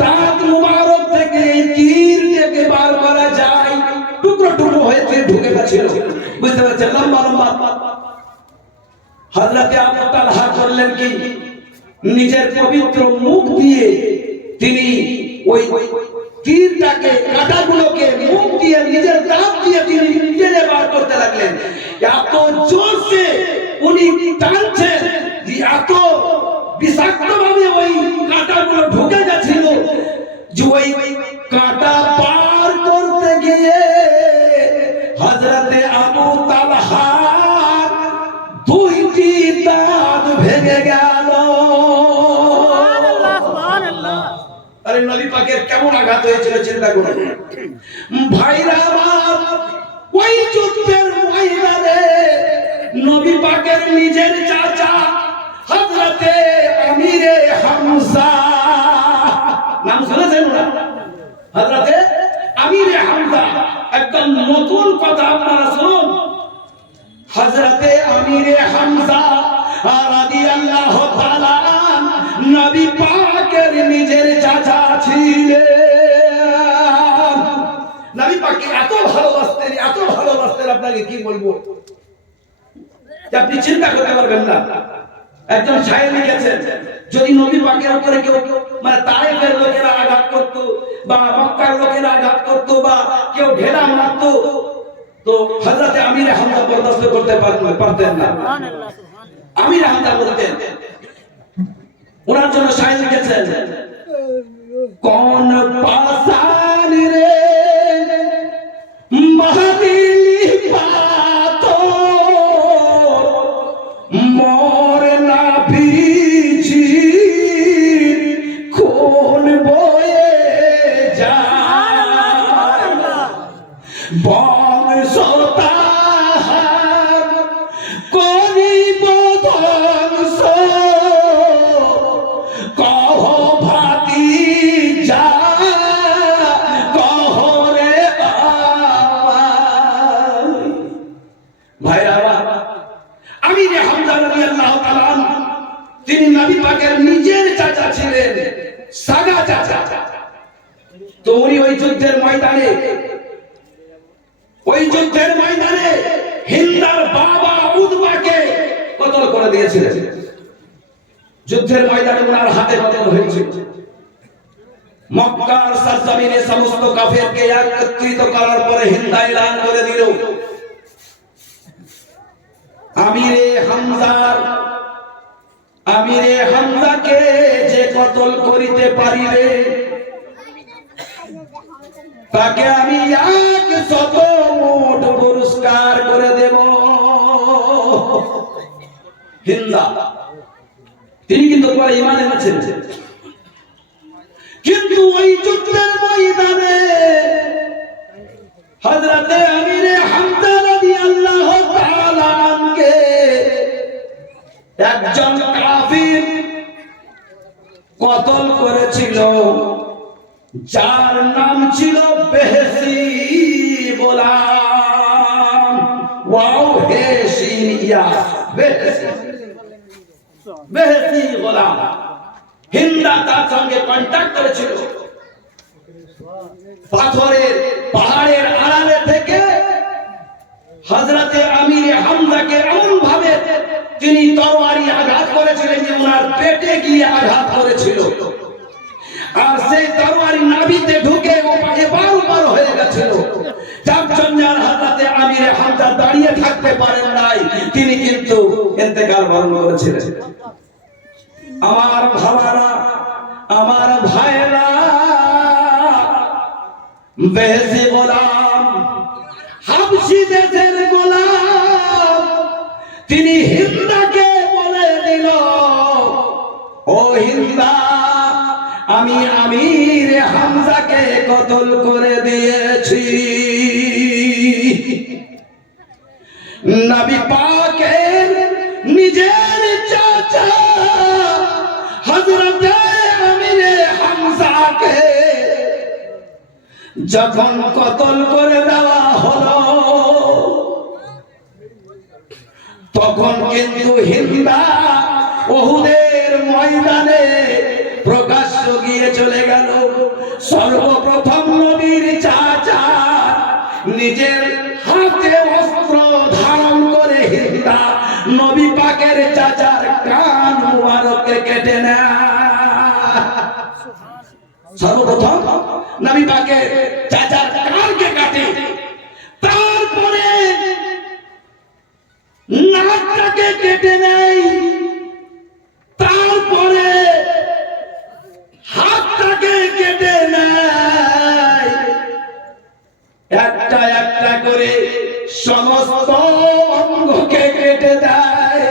দাঁত মুবারক থেকে তীর থেকে বার করা যায়। টুকরো টুকরো হয়ে তীর ঢুকে গেছিল, বুঝতে পারছেন, লম্বা লম্বা। হযরতে আবু তালহা করলেন কি, নিজের পবিত্র মুখ দিয়ে তিনি ওই তীরটাকে, কাঁটাগুলোকে মুখ দিয়ে নিজের দাঁত দিয়ে তিনি টেনে বার করতে লাগলেন। এত জোরসে উনি টানছেন যে এত বিষাক্তভাবে ওই কাঁটাগুলো ঢুকে গেছিল যে ওই কাঁটা পার করতে গিয়ে হযরতে আবু তালহা দুইটি দাঁত ভেঙে গেল। সুবহানাল্লাহ, সুবহানাল্লাহ। আরে নবী পাকের কেমন আঘাত হয়েছিল চিন্তা করুন। ভাইরা আমার, ওই যুদ্ধের ময়দানে নবী পাকের নিজের চাচা হযরতে আমিরে হামজা, নাম শুনেছেন না? হযরতে আমিরে হামজা, একদম নতুন কথা আপনারা শুনুন। হযরতে আমিরে হামজা রাদিয়াল্লাহু তাআলা নবী পাকের নিজের চাচা ছিলেন। নবী পাককে এত ভালোবাসতেন আপনাকে কি বলবো, যে আপনি চিন্তা করতে পারবেন না। একজন শায়ের লিখেছেন, যদি নবী পাকের উপরে কেউ, মানে তায়েফের লোকেরা আঘাত করত বা মক্কার লোকেরা আঘাত করত বা কেউ ঢেলা মারত, তো হযরতে আমিরে হামজা বরদাস্ত করতে পারতেন না। সুবহানাল্লাহ, সুবহানাল্লাহ। আমিরে হামজা বলতেন, ওনার জন্য শায়ের লিখেছেন, কোন পাসান রে মারিলি পাতো মোর না ভিজি খুন বয়ে যা বংশতা করিব ধ্বংস কহ ভাতি যা কহ রে ভাইরা, আমিরে হামজা রাদিয়াল্লাহু তাআলা তিনি নবী পাকের নিজের চাচা ছিলেন, সাগা চাচা। তো উনি ওই যুদ্ধের ময়দানে হিন্দার বাবা উতবাকে কতল করে দিয়েছিলেন। যুদ্ধের ময়দানে ওনার হাতে কতল হয়েছিল। মক্কার সরজমিনে সমস্ত কাফেরকে একত্রিত করার পরে হিন্দা এলান করে দিল, আমিরে হামজাকে যে কতল করিতে পারিবে তাকে আমি 100 মোট পুরস্কার করে দেব। হিন্দা তিনি কিন্তু পরে ঈমান এনেছেন, কিন্তু ওই যুদ্ধের ময়দানে হযরতে আমিরে হামজা রাদিয়াল্লাহু তাআলা আনকে একজন কাফির কতল করেছিল, যার নাম ছিল বেহসি গোলাম। ওয়াও হেসিন ইয়া বেহসি গোলাম। হিন্দা তার সঙ্গে কন্টাক্ট করেছিল, পাহাড়ের আড়ালে থেকে হযরতে আমিরে হামজাকে এমন ভাবে তিনি তরবারি আঘাত করেছিলেন যে ওনার পেটে গিয়ে আঘাত করেছিল, আর সেই তরবারি নাভিতে ঢুকে এপার ওপার হয়ে গেছিল। যার জন্য হযরতে আমিরে হামজা দাঁড়িয়ে থাকতে পারেন নাই, তিনি কিন্তু ইন্তেকাল বরণ করেছিলেন। আমার ভাবারা, আমার ভাইরা, বেহেশি গোলাম, হাবশি দেশের গোলাম, তিনি হিন্দাকে বলে দিল, ও হিন্দা আমি আমির হামজাকে কতল করে দিয়েছি। নবী পাকের নিজের চাচা হযরত আমিরে হামজাকে যখন কতল করে দেওয়া হলো, তখন কিন্তু হিন্দা উহুদের ময়দানে প্রকাশ্য গিয়ে চলে গেল। সর্বপ্রথম নবীর চাচা নিজের হাতে অস্ত্র ধারণ করে হিন্দা নবী পাকের চাচার কান মুবারককে কেটে নেয়। সর্বপ্রথম নবী পাকের চাচার কানকে কাটে, তারপরে নাকটাকে কেটে নেয়, তারপরে হাতটাকে কেটে নেয়। একটা একটা করে সমস্ত অঙ্গকে কেটে দেয়।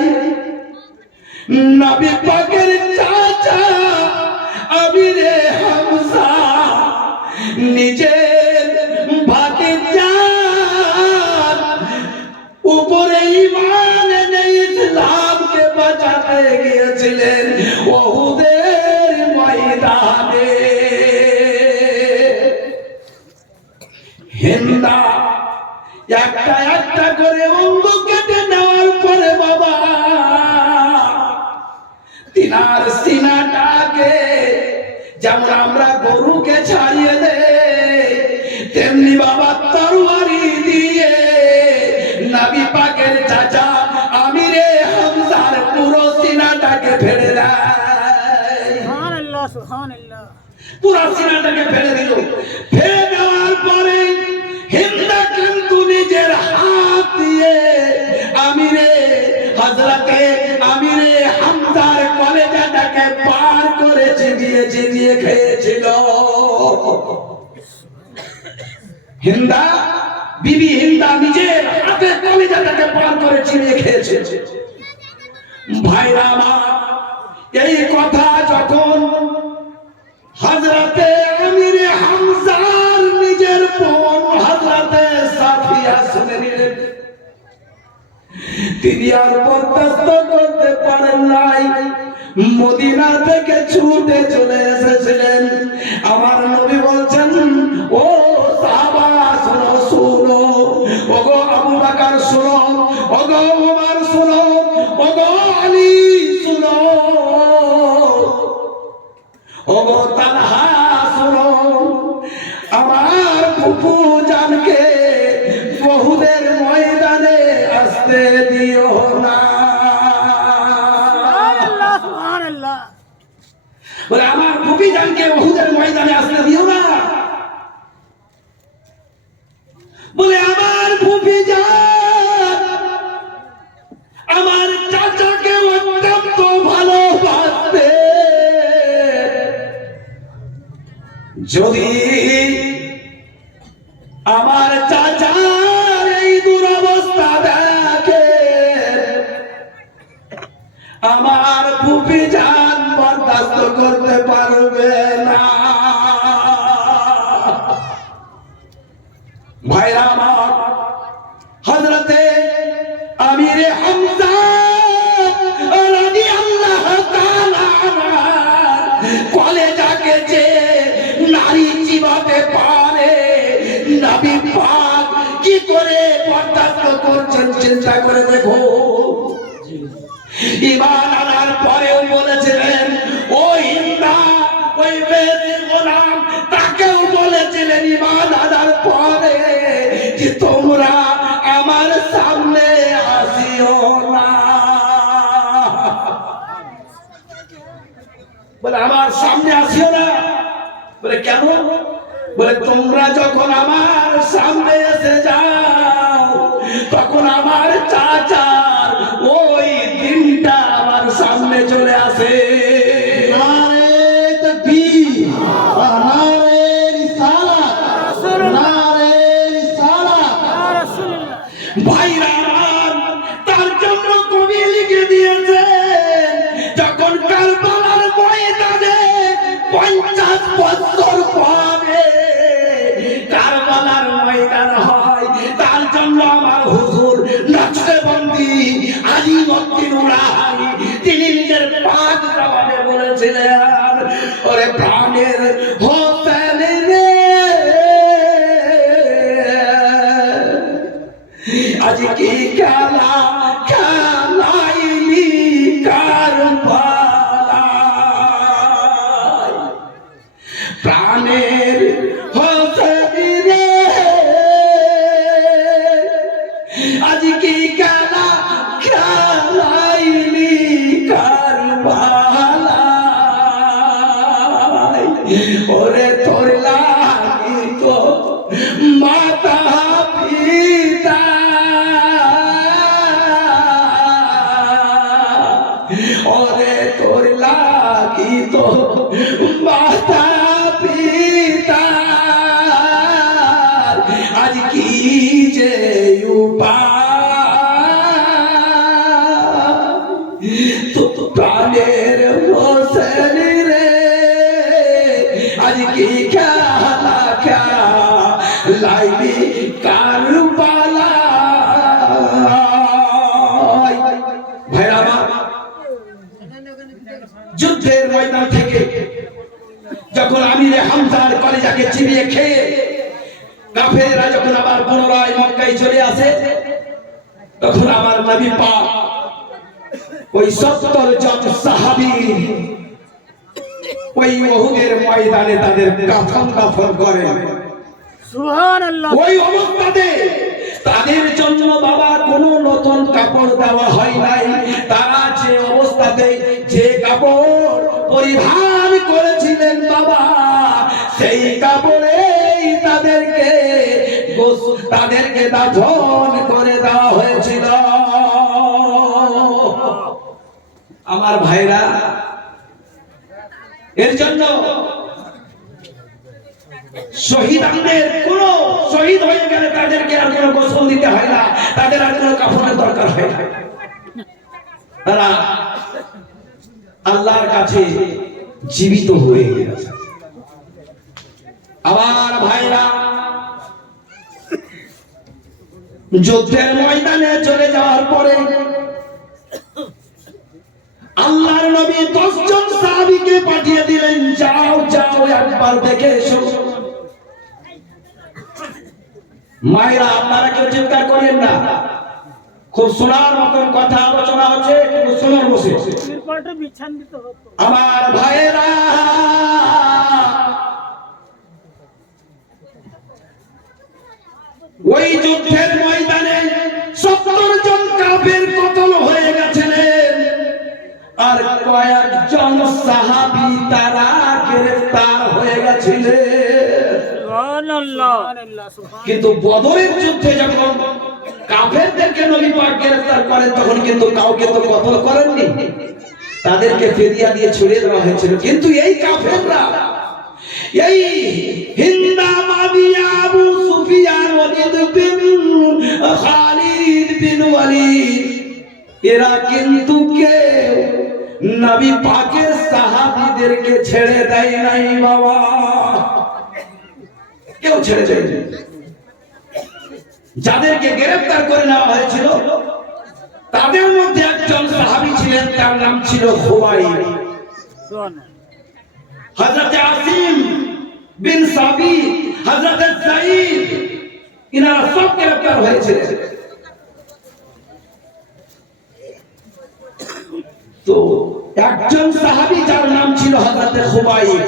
নবী পাকের চাচা আমিরে হামজা নিজের ভাতিজার উপরে ঈমান এনে ইসলামকে বাঁচাতে গিয়েছিলেন উহুদের ময়দানে। হিন্দা একটা একটা করে অঙ্গ কেটে নেওয়ার পরে বাবা তিনার সিনাটাকে যেমন আমরা গরুকে ছাড়িয়ে দেই, তেমনি বাবা তরবারি দিয়ে নবী পাকের চাচা আমিরে হামজার পুরো সিনাটাকে ফেলে দেয়। সুবহানাল্লাহ সুবহানাল্লাহ। পুরো সিনাটাকে ফেলে দিল। ফেলে দেওয়ার পরে হিন্দা কিন্তু নিজের হাত দিয়ে হযরতে আমিরে হামজার কলেজাটাকে পার করে চিবিয়ে চিবিয়ে খেয়েছিল। হিন্দা বিবি হিন্দা নিজের হাতে কলেজাটাকে পার করে চিবিয়ে খেয়েছে। ভাইরা আমার, এই কথা যখন হযরতে আমিরে হামজার নিজের বোন হযরতে সাফিয়া শুনে নিলেন, তিনি আর বরদাস্ত করতে পারেন নাই। মদিনা থেকে ছুটে চলে এসেছিলেন। আমার নবী বলছেন, ও সাহাবা শোনো শোনো, ওগো আবু বকর শোনো, ওগো ওমর শোনো, ওগো আলী শোনো, ওগো তালহা শোনো, আমার ফুফু জানকে উহুদের ময়দানে আসতে দিও না। সুবহানাল্লাহ সুবহানাল্লাহ। বলে আমার ফুফি জানকে উহুদের ময়দানে আসতে দিও না। বলে আমার ফুফি জান আমার চাচাকে অত্যন্ত ভালোবাসতে, যদি আমার চাচার এই দুরবস্থা দেখে, আমার ফুফি জান বরদাস্ত করতে পারবে না। ভাইরা আমার, হযরতে আমিরে হামজা রাদিয়াল্লাহু তাআলা কলেজাকে যে নারী চিবাতে পারে, নবী পাক কি করে বরদাস্ত করছেন চিন্তা করে দেখো। ঈমান আনার পরেও বলেছিলেন, ওই হিন্দা ওই বেঈমান গোলাম তাকেও বলেছিলেন ঈমান আনার পরে যে তোমরা আমার সামনে আসিও না। বলে আমার সামনে আসিও না। বলে কেন? বলে তোমরা যখন আমার সামনে এসে যাও, তখন আমার চাচার ওই দিনটা আমার সামনে চলে আসে। নারে তাকবীর, নারে রিসালাত, নারে রিসালাত। ইয়া রাসূলুল্লাহ। ভাইরা আমার, তার জন্য কবি লিখে দিয়েছে, যখন কারবালার ময়দানে 50 বছর পরে কারবালার ময়দান হয়। তার জন্য আমার হুজুর নকশবন্দি আজিমউদ্দিন উলাহি তিনি নিজের পাক জবানে বলেছিলেন, ওরে প্রাণের হোসেন রে, আজ কি খেলা খেলাইলি কারবালায়, প্রাণের হোসেন রে, আজ কি খেলা খেলাইলি কারবালায়, ওরে তোর লাগিত মাতা পিতা, ওরে তোর লাগিত মাতা পিতা, আজ কি যে উপায়, তো প্রাণের হোসেন রে, আজ কি খেলা খেলাইলি কারবালায়। ভাইরা আমার, যুদ্ধের ময়দান থেকে যখন আমিরে হামজার কলেজাকে চিবিয়ে খেয়ে কাফেররা যখন আবার পুনরায় মক্কায় চলে আসে, তখন আমার নবী পাক ওই 70 জন সাহাবী ওই উহুদের ময়দানে তাদের কাফন দাফন করেন। সুবহানাল্লাহ। ওই অবস্থাতে তাদের জন্য বাবা কোনো নতুন কাপড় দেওয়া হয় নাই। তারা যে অবস্থাতে যে কাপড় পরিধান করেছিলেন বাবা, সেই কাপড়েই তাদেরকে দাফন করে দেওয়া হয়েছিল। আমার ভাইরা, এর জন্য শহীদদের কোন শহীদ হয়ে গেলে তাদেরকে আর কোনো গোসল দিতে হয় না, তাদের আর কোনো কাফনের দরকার হয় না। তারা আল্লাহর কাছে জীবিত হয়ে গেছে। আমার ভাইরা, যুদ্ধের ময়দানে চলে যাওয়ার পরে আল্লাহর নবী 10 জন সাহাবীকে পাঠিয়ে দিলেন, যাও যাও একবার দেখে এসো। মায়েরা, আপনারা কেউ চিন্তা করেন না, খুব শোনার মতন কথা আলোচনা হচ্ছে, একটু শুনুন বসে। তিরপলটা বিছান দিতে হতো। আমার ভাইয়েরা, ওই যুদ্ধের ময়দানে 70 জন কাফের কতল হয়ে গেছিলেন, আর কয়েকজন সাহাবী তারা গ্রেফতার হয়ে গেছিলেন। সুবহানাল্লাহ। কিন্তু বদরের যুদ্ধে যখন কাফেরদেরকে নবী পাক গ্রেফতার করেন, তখন কিন্তু কাউকে তো কতল করেননি, তাদেরকে ফিরিয়ে দিয়ে ছুড়ে দেওয়া হয়েছিল। কিন্তু এই কাফেররা, এই হিন্দা মাবিয়া আবু সুফিয়ান ওয়ালিদ বিন খালিদ বিন ওয়ালিদ, এরা কিন্তু কেউ নবী পাকের সাহাবীদেরকে ছেড়ে দেয় নাই বাবা, কেউ ছেড়ে দেয়নি। যাদেরকে গ্রেফতার করে নেওয়া হয়েছিল তাদের মধ্যে একজন সাহাবী ছিলেন, তার নাম ছিল খুবাইব। হযরত আসিম বিন সাবিত, হযরত যায়েদ, ইনারা সব গ্রেফতার হয়েছিলেন। তো একজন সাহাবী যার নাম ছিল হযরত খুবাইব,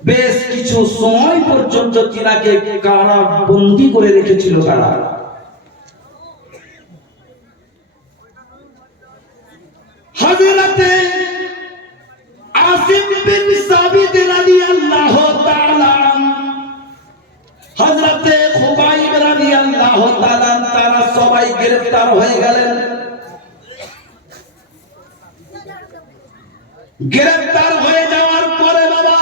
বেশ কিছু সময় পর্যন্ত তিনাকে কারাবন্দী করে রেখেছিল তারা। হযরত আসিম বিন সাবিত রাদিয়াল্লাহু তাআলা, হযরত খুবাইব রাদিয়াল্লাহু তাআলা, তারা সবাই গ্রেফতার হয়ে গেলেন। গ্রেফতার হয়ে যাওয়ার পরে বাবা,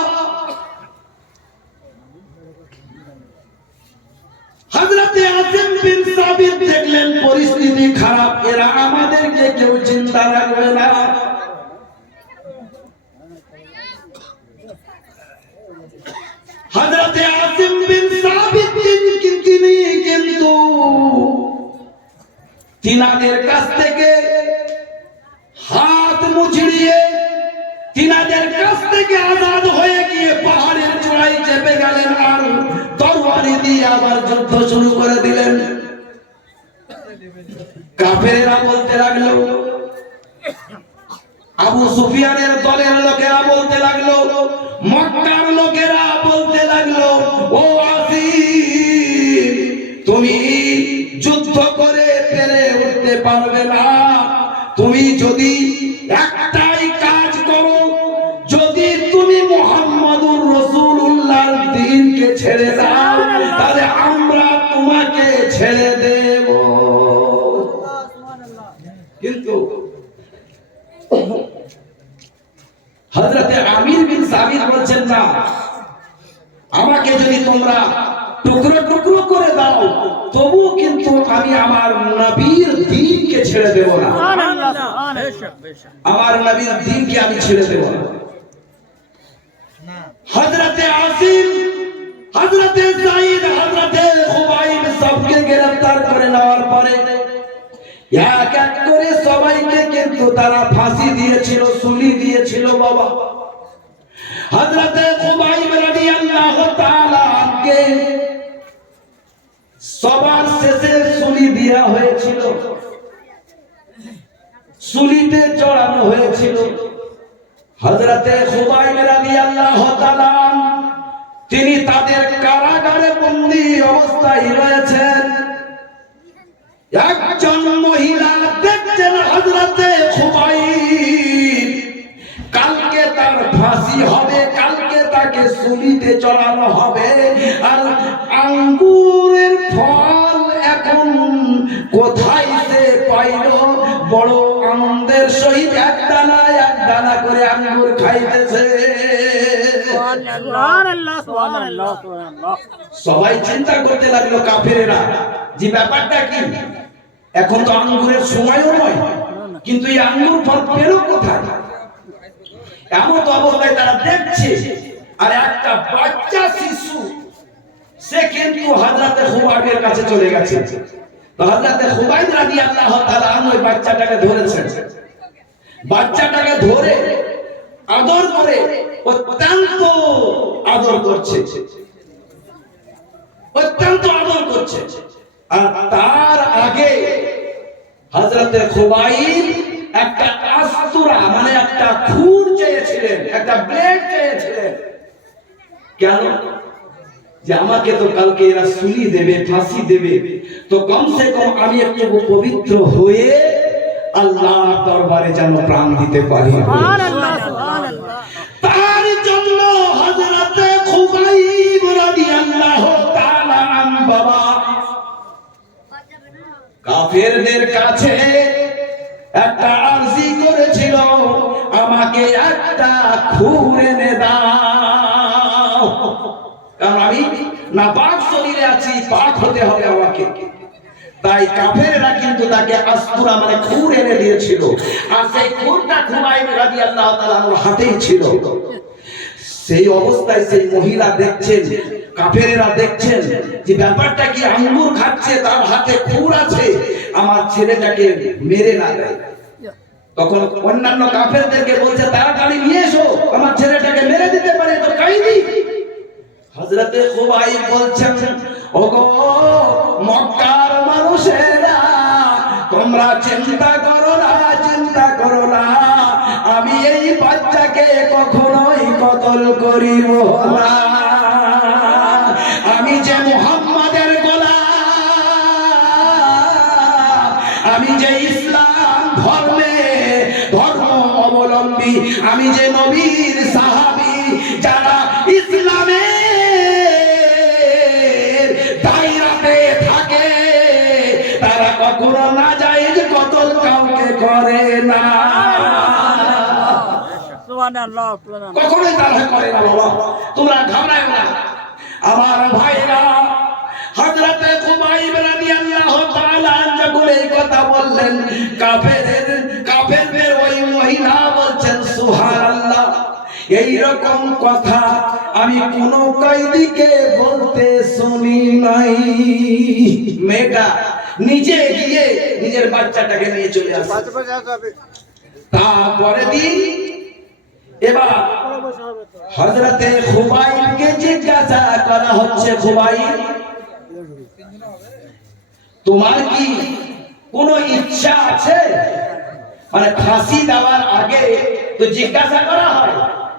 হযরত আসিম বিন সাবিত দেখলেন পরিস্থিতি খারাপ, এরা আমাদেরকে কেউ চিন্তা রাখবে না। তিনাদের কাছ থেকে হাত মুচড়িয়ে তিনাদের কাছ থেকে আজাদ হয়ে গিয়ে পাহাড়ের চূড়ায় চেপে গেলেন আর তরবারি দিয়ে আবার যুদ্ধ শুরু করে দিলেন। কাফেরেরা বলতে লাগলো, আবু সুফিয়ানের দলের লোকেরা বলতে লাগলো, মক্কার লোকেরা বলতে লাগলো, ও আসিফ, তুমি যুদ্ধ করে পেরে উঠতে পারবে না। তুমি যদি একটাই কাজ করো, যদি তুমি মুহাম্মদুর রাসূলুল্লাহর দ্বীনকে ছেড়ে দাও, তাহলে আমরা তোমাকে ছেড়ে দেব। কিন্তু হযরতে আমির বিন সাবিত বলছেন, না, আমাকে যদি তোমরা টুকরো টুকরো করে দাও, তবুও কিন্তু আমি আমার নবীর দ্বীনকে ছেড়ে দেব না। আমার নবীর দ্বীনকে আমি ছেড়ে দেব না। হযরতে আসিম, হযরতে যায়েদ, হযরতে খুবাইব সবকে গ্রেফতার করে নেওয়ার পরে এক এক করে সবাইকে কিন্তু তারা ফাঁসি দিয়েছিল, সুলি দিয়েছিল। বাবা হযরতে খুবাইব রাদিয়াল্লাহু তাআলা কে সবার শেষে সুলি দেয়া হয়েছিল, সুলিতে চড়ানো হয়েছিল। হযরতে খুবাইব রাদিয়াল্লাহু তাআলা তিনি তাদের কারাগারে বন্দী অবস্থায় রয়েছেন। একজন মহিলা দেখছেন হযরতে খুবাইব কালকে তার ফাঁসি হবে, কালকে তাকে সুলিতে চড়ানো হবে, আর আঙ্গুরের ফল এখন কোথায় সে পাইল? বড় আনন্দের সহিত এক দানা করে আঙ্গুর খাইতেছে। সবাই চিন্তা করতে লাগলো কাফেরেরা, যে ব্যাপারটা কি, এখন তো আঙ্গুরের সময়ও নয়, কিন্তু এই আঙ্গুর ফল পেল কোথায়? এমন অবস্থায় তারা দেখছে, আর একটা বাচ্চা শিশু সে কিন্তু হযরতে খুবাইবের কাছে চলে গেছে। তো হযরতে খুবাইব রাদিয়াল্লাহু তাআলা ওই বাচ্চাটাকে ধরেছেন, বাচ্চাটাকে ধরে আদর করে অত্যন্ত আদর করছে, অত্যন্ত আদর করছে। আর তার আগে হযরতে খুবাইব একটা আস্তুরা মানে একটা খুর চেয়েছিলেন, একটা ব্লেড চেয়েছিলেন। কেন? যে আমাকে তো কালকে এরা সুলি দেবে, ফাঁসি দেবে, তো কমসে কম আমি একটু পবিত্র হয়ে আল্লাহর দরবারে যেন প্রাণ দিতে পারি। তার জন্য হযরতে খুবাইব রাদিয়াল্লাহু তাআলা বাবা কাফেরদের কাছে একটা আরজি করেছিল, আমাকে একটা খুর এনে দাও, কারণ আমি নাপাক শরীরে আছি, পাক হতে হবে আমাকে। তাই কাফেররা কিন্তু তাকে আস্তুরা মানে খুর এনে দিয়েছিল, আর সেই খুরটা খুবাইব রাদিয়াল্লাহু তাআলার হাতেই ছিল। সেই অবস্থায় সেই মহিলা দেখছেন, কাফেরেরা দেখছেন যে ব্যাপারটা কি, আঙ্গুর খাচ্ছে, তার হাতে খুর আছে, আমার ছেলেটাকে মেরে না দেয়। তখন অন্যান্য কাফেরদেরকে বলছে, তাড়াতাড়ি নিয়ে এসো, আমার ছেলেটাকে মেরে দিতে পারে, তো কাইদি। হযরতে খুবাইব বলছেন, ওগো মক্কার মানুষেরা, তোমরা চিন্তা করো না, চিন্তা করো না, আমি এই বাচ্চাকে কখনোই কতল করিব না। আমি যে মুহাম্মাদের গোলাম, আমি যে ইসলাম ধর্ম অবলম্বী, আমি যে নবীর সাহাবী, যারা ইসলামের দায়রাতে থাকে, তারা কখনো নাজায়েজ কতল কাউকে করে না, কখনোই তারা করে না। বাবা তোমরা ঘাবড়ায় না আমার ভাইরা। হযরতে খুবাইব রাদিয়াল্লাহু তাআলা যখন এই কথা বললেন, কাফেরদের ওই মহিলা বলছেন, সুবহানাল্লাহ, এই রকম কথা আমি কোন কয়েদিকে বলতে শুনি নাই। মেয়েটা নিজে গিয়ে নিজের বাচ্চাটাকে নিয়ে চলে আসে। তারপরে দিন এবার হযরতে খুবাইবকে জিজ্ঞাসা করা হচ্ছে, খুবাইব তোমার কি কোনো ইচ্ছা আছে? মানে ফাঁসি দেওয়ার আগে তো জিজ্ঞাসা করা হয়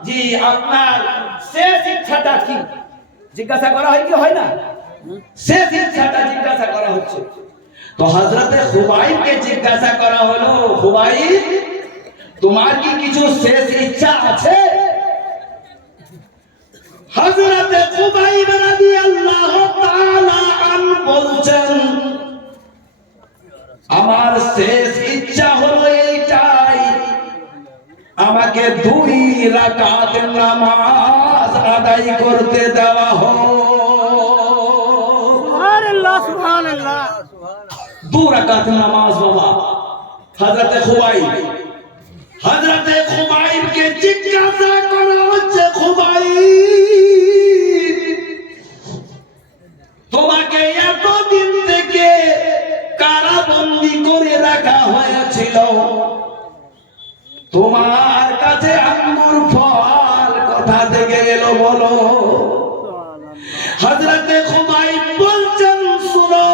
যে আপনার শেষ ইচ্ছাটা কি, জিজ্ঞাসা করা হয় কি হয় না? শেষ ইচ্ছাটা জিজ্ঞাসা করা হচ্ছে। তো হযরতে খুবাইবকে জিজ্ঞাসা করা হলো, খুবাইব তোমার কি কিছু শেষ ইচ্ছা আছে? হযরতে খুবাইব রাদিয়াল্লাহু তাআলা আন বলছেন, আমার শেষ ইচ্ছা হলো এইটাই, আমাকে 2 রাকাত নামাজ আদায় করতে দেওয়া হোক। সুবহানাল্লাহ সুবহানাল্লাহ। 2 রাকাত নামাজ বাবা। হযরতে খুবাইবকে জিজ্ঞাসা করা হচ্ছে, খুবাইব তোমাকে এতদিন থেকে কারাবন্দী করে রাখা হয়েছিল, তোমার কাছে আঙ্গুর ফল কোথা থেকে এলো বলো? হযরতে খুবাইব বলছেন, শুনো,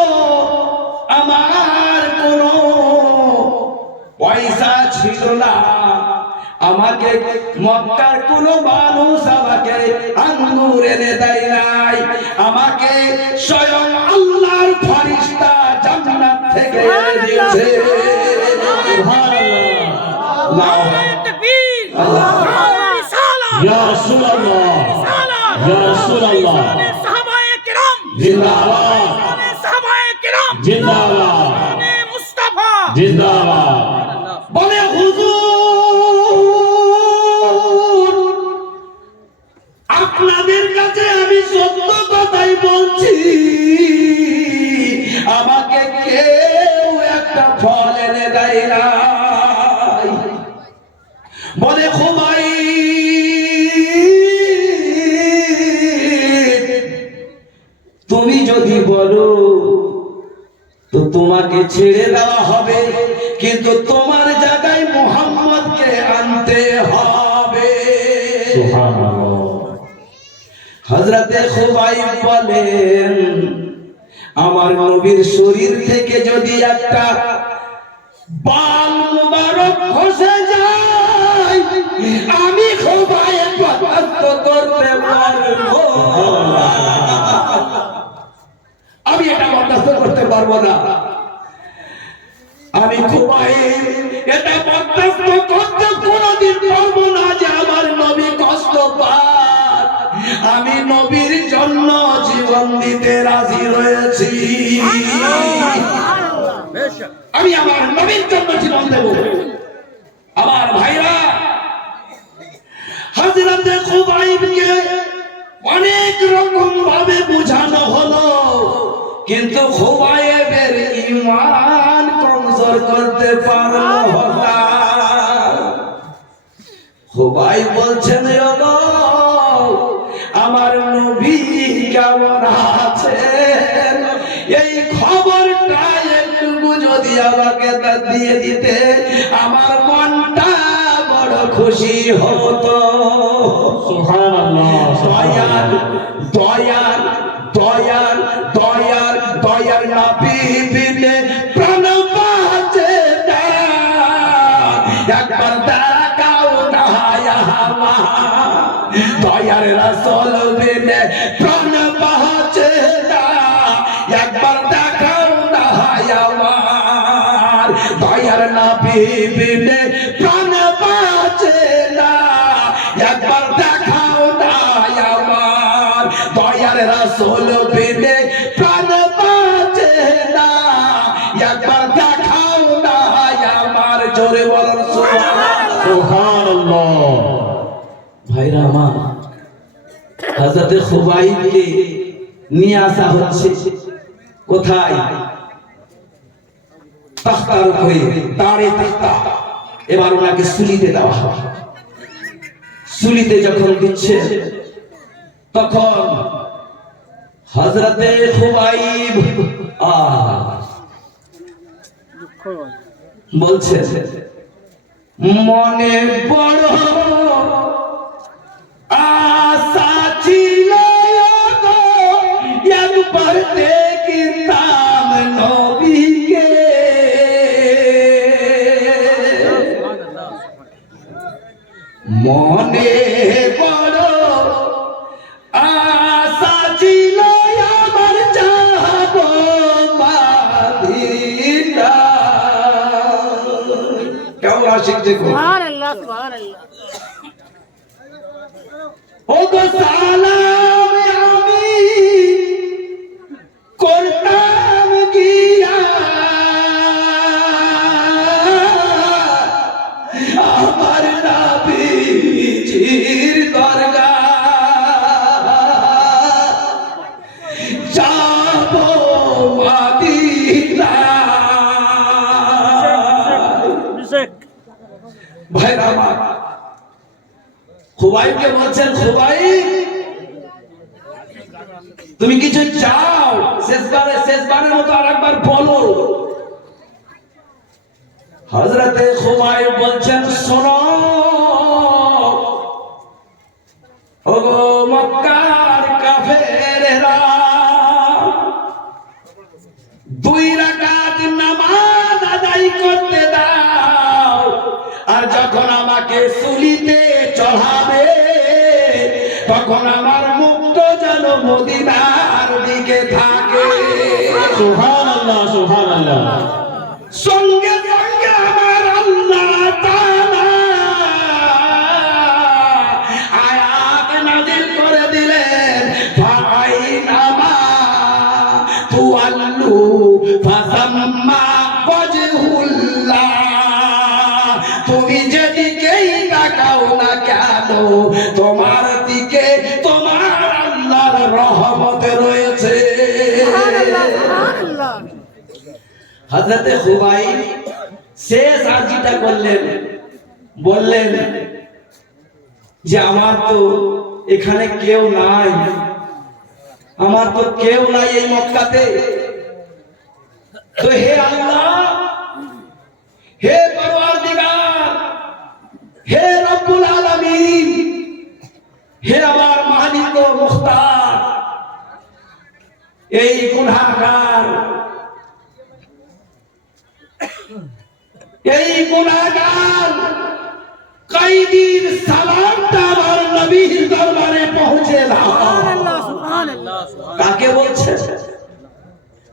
আমার কোনো পয়সা ছিল না, আমাকে মক্কার কোন মানুষ আমাকে আঙ্গুর এনে দেয় নাই, আমাকে স্বয়ং আল্লাহর ফেরেশতা জান্নাত থেকে এনে দিয়েছে। ইয়া রাসূলুল্লাহ, ইয়া রাসূলুল্লাহ, সাহাবায়ে কিরাম জিন্দাবাদ, সাহাবায়ে কিরাম জিন্দাবাদ, মুস্তাফা জিন্দাবাদ। বলে হুজুর, আপনাদের কাছে আমি সত্য কথাই বলছি, আমাকে কেউ একটা ফল এনে দেয় নাই। বলে খুবাইব তুমি যদি বলো তো তোমাকে ছেড়ে দেওয়া হবে, কিন্তু তোমার জায়গায় মুহাম্মদকে আনতে হবে। সুবহানাল্লাহ। হযরতে খুবাইব বলেন, আমার নবীর শরীর থেকে যদি একটা বাল মুবারক খসে যায়, আমি খুবাইব বরদাস্ত করতে পারবো না। আমি এটা বরদাস্ত করতে পারবো না। আমি খুবাইব এটা বরদাস্ত করতে কোনোদিন পারবো না যে আমার নবী কষ্ট পায়। আমি নবীর জন্য জীবন দিতে রাজি রয়েছি। আমি আমার নবীর জন্য জীবন দেব। আমার ভাইরা, হযরতে খুবাইবকে অনেক রকম ভাবে বোঝানো হলো, কিন্তু খুবাইবের ঈমান কমজোর করতে পারলো না। খুবাইব বলছেন, ওগো আমার নবী কেমন আছেন এই খবরটা একটু যদি আমাকে দিয়ে দিতে আমার মনটা বড় খুশি হতো। সুবহানাল্লাহ। দয়াল দয়াল দয়াল দয়াল দয়াল নবী বিনে প্রাণ বাঁচে না, একবার দেখাও না আমার দয়াল রাসূল বিনে প্রাণ বাঁচে না, একবার দেখাও না আমার দয়াল নবী বিনে প্রাণ বাঁচে না, একবার দেখাও না আমার দয়াল রাসূল বিনে প্রাণ বাঁচে না, একবার দেখাও না আমার। জোরে বলুন সুবহানাল্লাহ। ভাইরা আমার, হযরতে খুবাইবকে নিয়ে আসা হচ্ছে কোথায়? তাখতার উপরে, তারে তাখতা। এবার ওনাকে সুলিতে দেওয়া হবে। সুলিতে যখন দিচ্ছে তখন হযরতে খুবাইব বলছে মনে বড় আশা ছিল গো, একবার দেখিতাম নবীকে। মনে বড় আশা ছিল আমার যাব মাদিনা। কেমন আশিক দেখো, ও গো সালাম আমি করতাম গিয়া আমার নবীজির দরগাহ যাব মাদিনা। ভাইরা আমার, খুবাইবকে বলছেন খুবাইব তুমি কিছু চাও, শেষবারের মতো আরেকবার বলো। হযরতে খুবাইব বলছেন শোনো ওগো মক্কার কাফেরেরা, 2 রাকাত নামাজ আদায় করতে দাও, আর যখন আমাকে সুলিতে চড়াবে তখন আমার মুখটা যেন মদিনার দিকে থাকে। সুবহানাল্লাহ, সুবহানাল্লাহ। সঙ্গে সঙ্গে আমার আল্লাহ তাআলা আয়াত নাযিল করে দিলেন, ফাআইনামা তুআল্লু ফাসাম্মা ওয়াজহুল্লাহ। তুমি যেদিকেই তাকাও না কেন তোমার দিকে তোমার আল্লাহর রহমত রয়েছে। হযরতে খুবাইব শেষ আরজিটা করলেন, বললেন যে আমার তো এখানে কেউ নাই, আমার তো কেউ নাই এই মক্কাতে। তো হে আল্লাহ, হে পরওয়ারদিগার, হে রব্বুল আলামিন, হে আমার মালিক ও মুখতার, এই গুনাহগার, এই গুনাহগার কয়েদির সালামটা আমার নবীর দরবারে পৌঁছে দাও। কাকে বলছেন?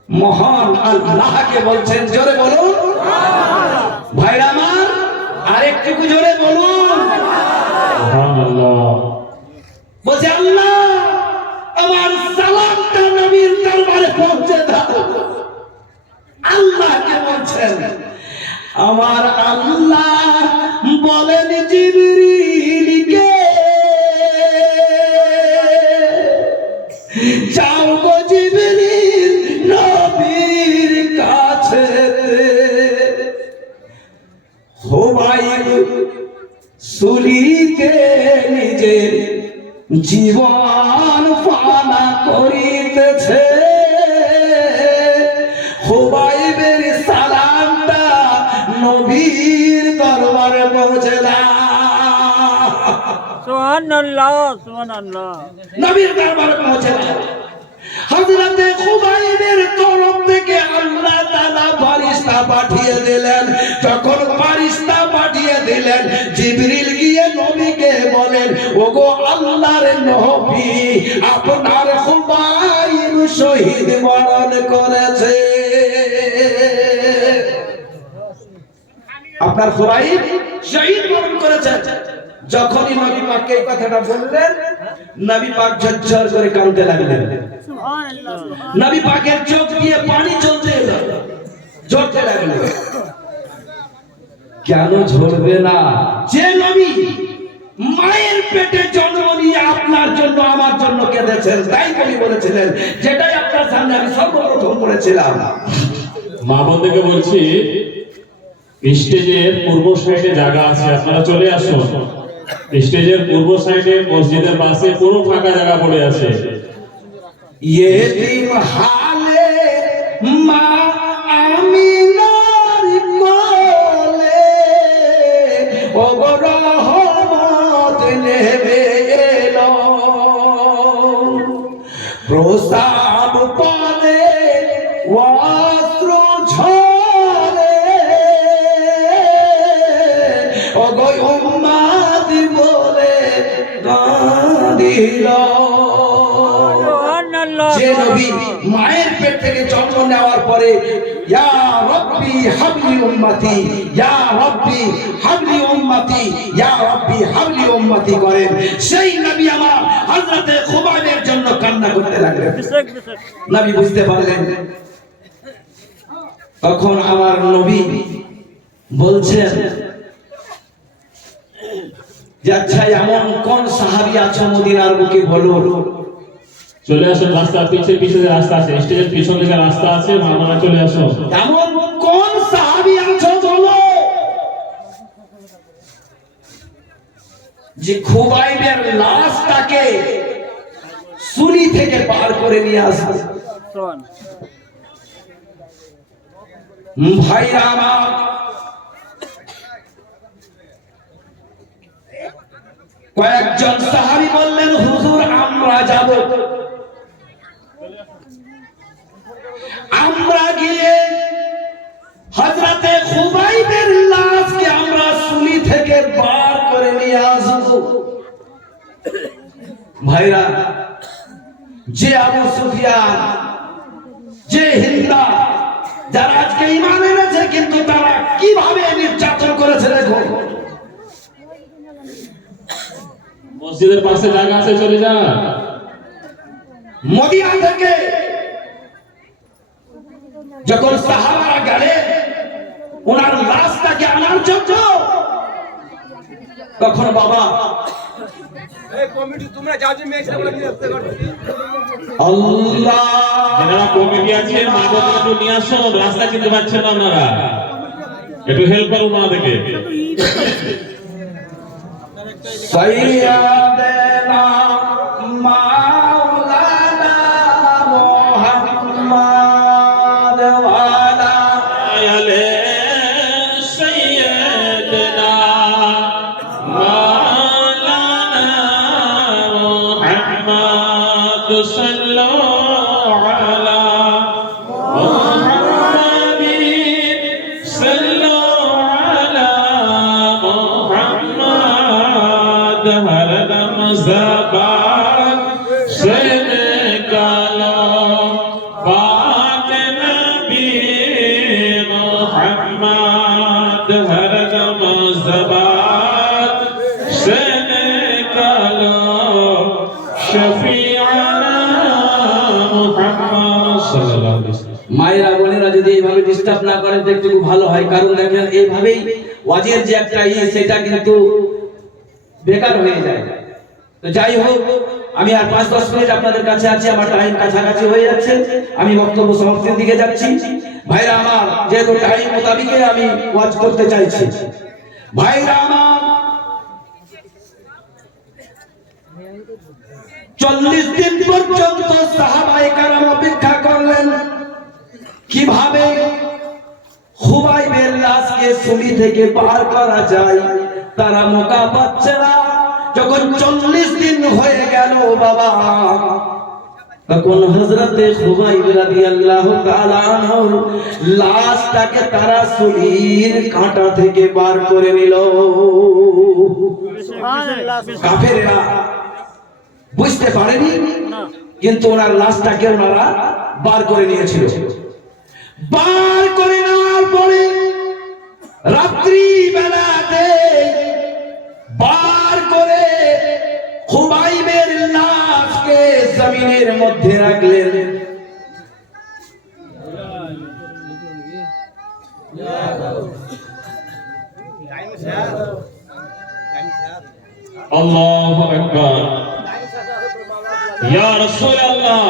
মহান আল্লাহকে বলছেন। জোরে বলুন ভাইরা আমার, আরেকটু জোরে বলুন সুবহানাল্লাহ। বলছে আল্লাহ আমার সালামটা নবীর দরবারে পৌঁছে দাও। আল্লাহকে বলছেন। আমার আল্লাহ বলেন জিবরিলকে, যাও গো জিবরিল নবীর কাছে। খুবাইব সুলিতে নিজের জীবন ফানা করিতেছে। খুবাইবের সালামটা নবীর দরবারে পৌঁছে দাও। সুবহানাল্লাহ, সুবহানাল্লাহ। নবীর দরবারে পৌঁছে দাও। হযরতে খুবাইবের তরফ থেকে আল্লাহ তাআলা ফেরেশতা পাঠিয়ে দিলেন। যখন ফেরেশতা পাঠিয়ে দিলেন, জিবরিল গিয়ে নবীকে বলেন, ওগো আল্লাহর নবী, আপনার খুবাইব শহীদ বরণ করেছে। আপনার খুবাইব শহীদ বরণ করেছে। যখনই নবী পাককে এই কথাটা বললেন, নবী পাক ঝরঝর করে কাঁদতে লাগলেন। নবী পাকের চোখ দিয়ে পানি ঝরতে লাগলো। কেন ঝরবে না? যে নবী মায়ের পেটে জন্ম নিয়ে আপনার জন্য আমার জন্য কেঁদেছেন, তাই কবি বলেছিলেন, যেটাই আপনার সামনে আমি সর্বপ্রথম পড়েছিলাম। মা বোনদেরকে বলছি, স্টেজের পূর্ব সাইডে জায়গা আছে, আপনারা চলে আসুন। স্টেজের পূর্ব সাইডে মসজিদের পাশে পুরো ফাঁকা জায়গা পড়ে আছে। ইয়েতিম হালে মা আমিনার নেমে এলো প্রস্তাব পালে অস্ত্র ঝরে অগয় উম্মাদি বলে কাঁদিল। যে নবী মায়ের পেট থেকে জন্ম নেওয়ার পরে ইয়া রাব্বি হাবলি উম্মতি, ইয়া রাব্বি হাবলি উম্মতি, ইয়া রাব্বি হাবলি উম্মতি করেন, সেই নবী আমার হযরতে খুবাইবের জন্য কান্না করতে লাগলেন। নবী বুঝতে পারলেন, তখন আমার নবী বলছেন যে আচ্ছা এমন কোন সাহাবী আছো মদিনার বুকে বলো। চলে আসুন, রাস্তার পিছে পিছে যে রাস্তা আছে, স্টেজের পিছন দিকে রাস্তা আছে, আপনারা চলে আসুন। এমন কোন সাহাবী আছো বলো যে খুবাইবের লাশটাকে সুলি থেকে পার করে নিয়ে আসবে। ভাইরা আমার, কয়েকজন সাহাবী বললেন হুজুর আমরা যাব। আমরা গিয়ে হযরতে খুবাইবের লাশকে আমরা সুলি থেকে বার করে নিয়ে আসব। ভাইরা, যে আবু সুফিয়ান, যে হিন্দা, যারা আজকে ঈমান এনেছে কিন্তু তারা কিভাবে নির্যাতন করেছে দেখুন। মসজিদের পাশে জায়গা আছে, চলে যান। মদিনা থেকে যখন সাহাবারা গেলেন ওনার লাশটাকে আনার জন্য, তখন বাবা আল্লাহ যারা কমিটি আছে মাদক একটু নিয়ে আসুন, রাস্তা চিনতে পারছেন না আপনারা, একটু হেল্প করুন আমাদেরকে। সাইয়্যিদানা মাওলানা মুহাম্মদ ওয়ালা আলে সাইয়্যিদানা মাওলানা মুহাম্মদ সাল্লাল্লাহু আলা মুহাম্মাদিন সাল্লাল্লাহু আলা মুহাম্মদ হরদম ज़बान से निकालो बात नबी मुहम्मद हरदम ज़बान से निकालो शफीअना मुहम्मद सल्लल्लाहु अलैहि वसल्लम। মায়েরা বোনেরা যদি এইভাবে ডিস্টার্ব না করেন তো একটু ভালো হয়, কারণ দেখেন এইভাবেই ওয়াজের যে একটা সেটা কিন্তু বেকার হয়ে যায়। তো যাই হোক, আমি আর 5-10 মিনিট আপনাদের কাছে আছি, আমার টাইম কাছাকাছি হয়ে যাচ্ছে, আমি বক্তব্য সমাপ্তির দিকে যাচ্ছি। ভাইরা আমার, যেহেতু টাইম মোতাবিকে আমি ওয়াজ করতে চাইছি, ভাইরা আমার 40 দিন পর্যন্ত সাহাবায়ে কেরাম অপেক্ষা করলেন কিভাবে খুবাইবের লাশকে সুলি থেকে পার করা যায়। তারা মৌকা পাচ্ছে না। যখন 40 দিন হয়ে গেল বাবা, তখন হযরতে খুবাইব রাদিয়াল্লাহু তাআলা আনহুর লাশটাকে তারা সুলির কাঁটা থেকে বার করে নিল। কাফেররা বুঝতে পারেনি, কিন্তু ওনার লাশটাকে ওনারা বার করে নিয়েছিল। বার করে নেওয়ার পরে রাত্রি বেলাতে বার করে খুবাইবের লাশকে জমিনের মধ্যে রাখলেন। আল্লাহু আকবার। ইয়া রাসূলুল্লাহ,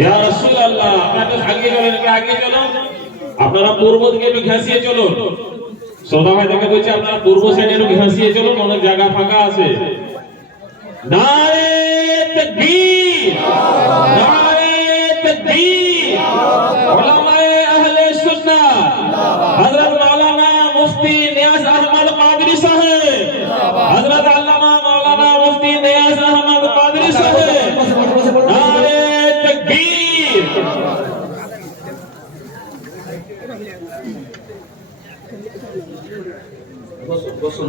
ইয়া রাসূলুল্লাহ, আপনারা আগে চলেন, আগে চলুন, আপনারা পূর্ব দিকে একটু ঘেঁষিয়ে চলুন। সদা ভাই দেখে বলছে আপনারা পূর্ব সাইডে একটু ঘেঁষিয়ে চলুন, অনেক জায়গা ফাঁকা আছে। নারে তাকবীর, নারে তাকবীর। উলামায়ে আহলে সুন্নাহ হযরত মাওলানা মুফতি নিয়াজ আহমদ কাদরি कादरी साहब, हजरत अल्लामा मौलाना मुफ्ती नियाज अहमद कादरी साहब, नारे तकबीर।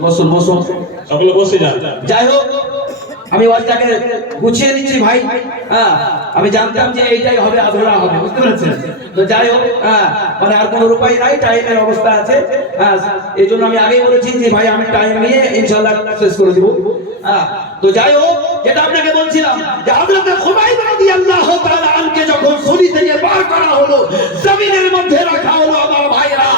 বসুন বসুন সকলে বসে যান। যাই হোক, আমি ওয়াজটাকে গুছিয়ে দিচ্ছি ভাই। হ্যাঁ, আমি জানতাম যে এইটাই হবে, আধরা হবে, বুঝতে পেরেছেন? তো যাই হোক, হ্যাঁ, মানে আর কোনো উপায় নাই, টাইমের অবস্থা আছে। হ্যাঁ, এই জন্য আমি আগেই বলেছি যে ভাই আমি টাইম নিয়ে ইনশাআল্লাহ শেষ করে দিব। হ্যাঁ, তো যাই হোক, যেটা আপনাকে বলছিলাম যে হযরত খুবাইব রাদিয়াল্লাহু তাআলা আনকে যখন সূরি থেকে বার করা হলো, জমিনের মধ্যে রাখা হলো, আমার ভাইরা,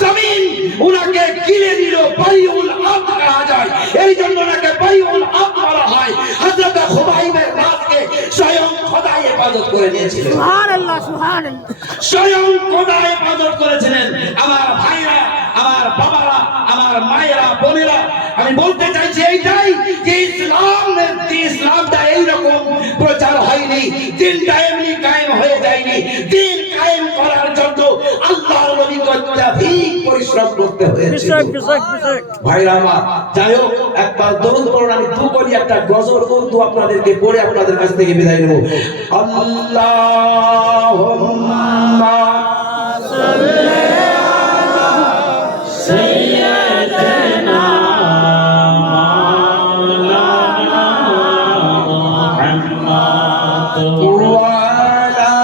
জমিন উনাকে গিলে নিল, বাইউল আব কহা যায়, এই জন্য ওনাকে বাইউল আব বলা হয়। হযরত খুবাইবের রাতকে স্বয়ং খোদা ইবাদত করে নিয়েছিলেন। সুবহানাল্লাহ, সুবহানাল্লাহ। স্বয়ং খোদা ইবাদত করেছিলেন। আমার ভাইরা, আমার বাবারা, আমার মায়েরা, বোনেরা, আমি বলতে চাইছি এইটাই যে ইসলামটা এইরকম প্রচার হয়নি, দিনটা এমনি কায়েম হয়ে যায়নি। দিন কায়েম করার জন্য আল্লাহর নবীকে অত্যাধিক পরিশ্রম করতে হয়েছে। ভাইরা আমার, যাই হোক, একবার দরুদ পড়ুন, আমি দু করি একটা গজল উর্দু আপনাদেরকে পড়ে আপনাদের কাছ থেকে বিদায় নেব। আল্লাহুম্মা সাল্লি আলা সাইয়্যিদিনা মাওলানা মুহাম্মদ ওয়া আলা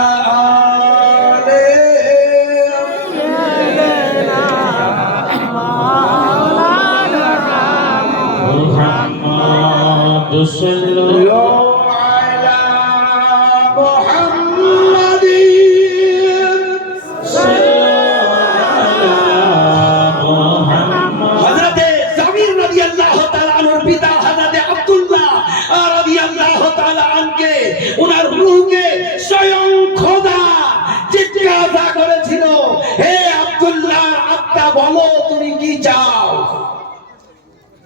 উনার রূহকে স্বয়ং খোদা জিজ্ঞাসা করেছিল, হে আব্দুল্লাহ, আত্মা বলো তুমি কি চাও?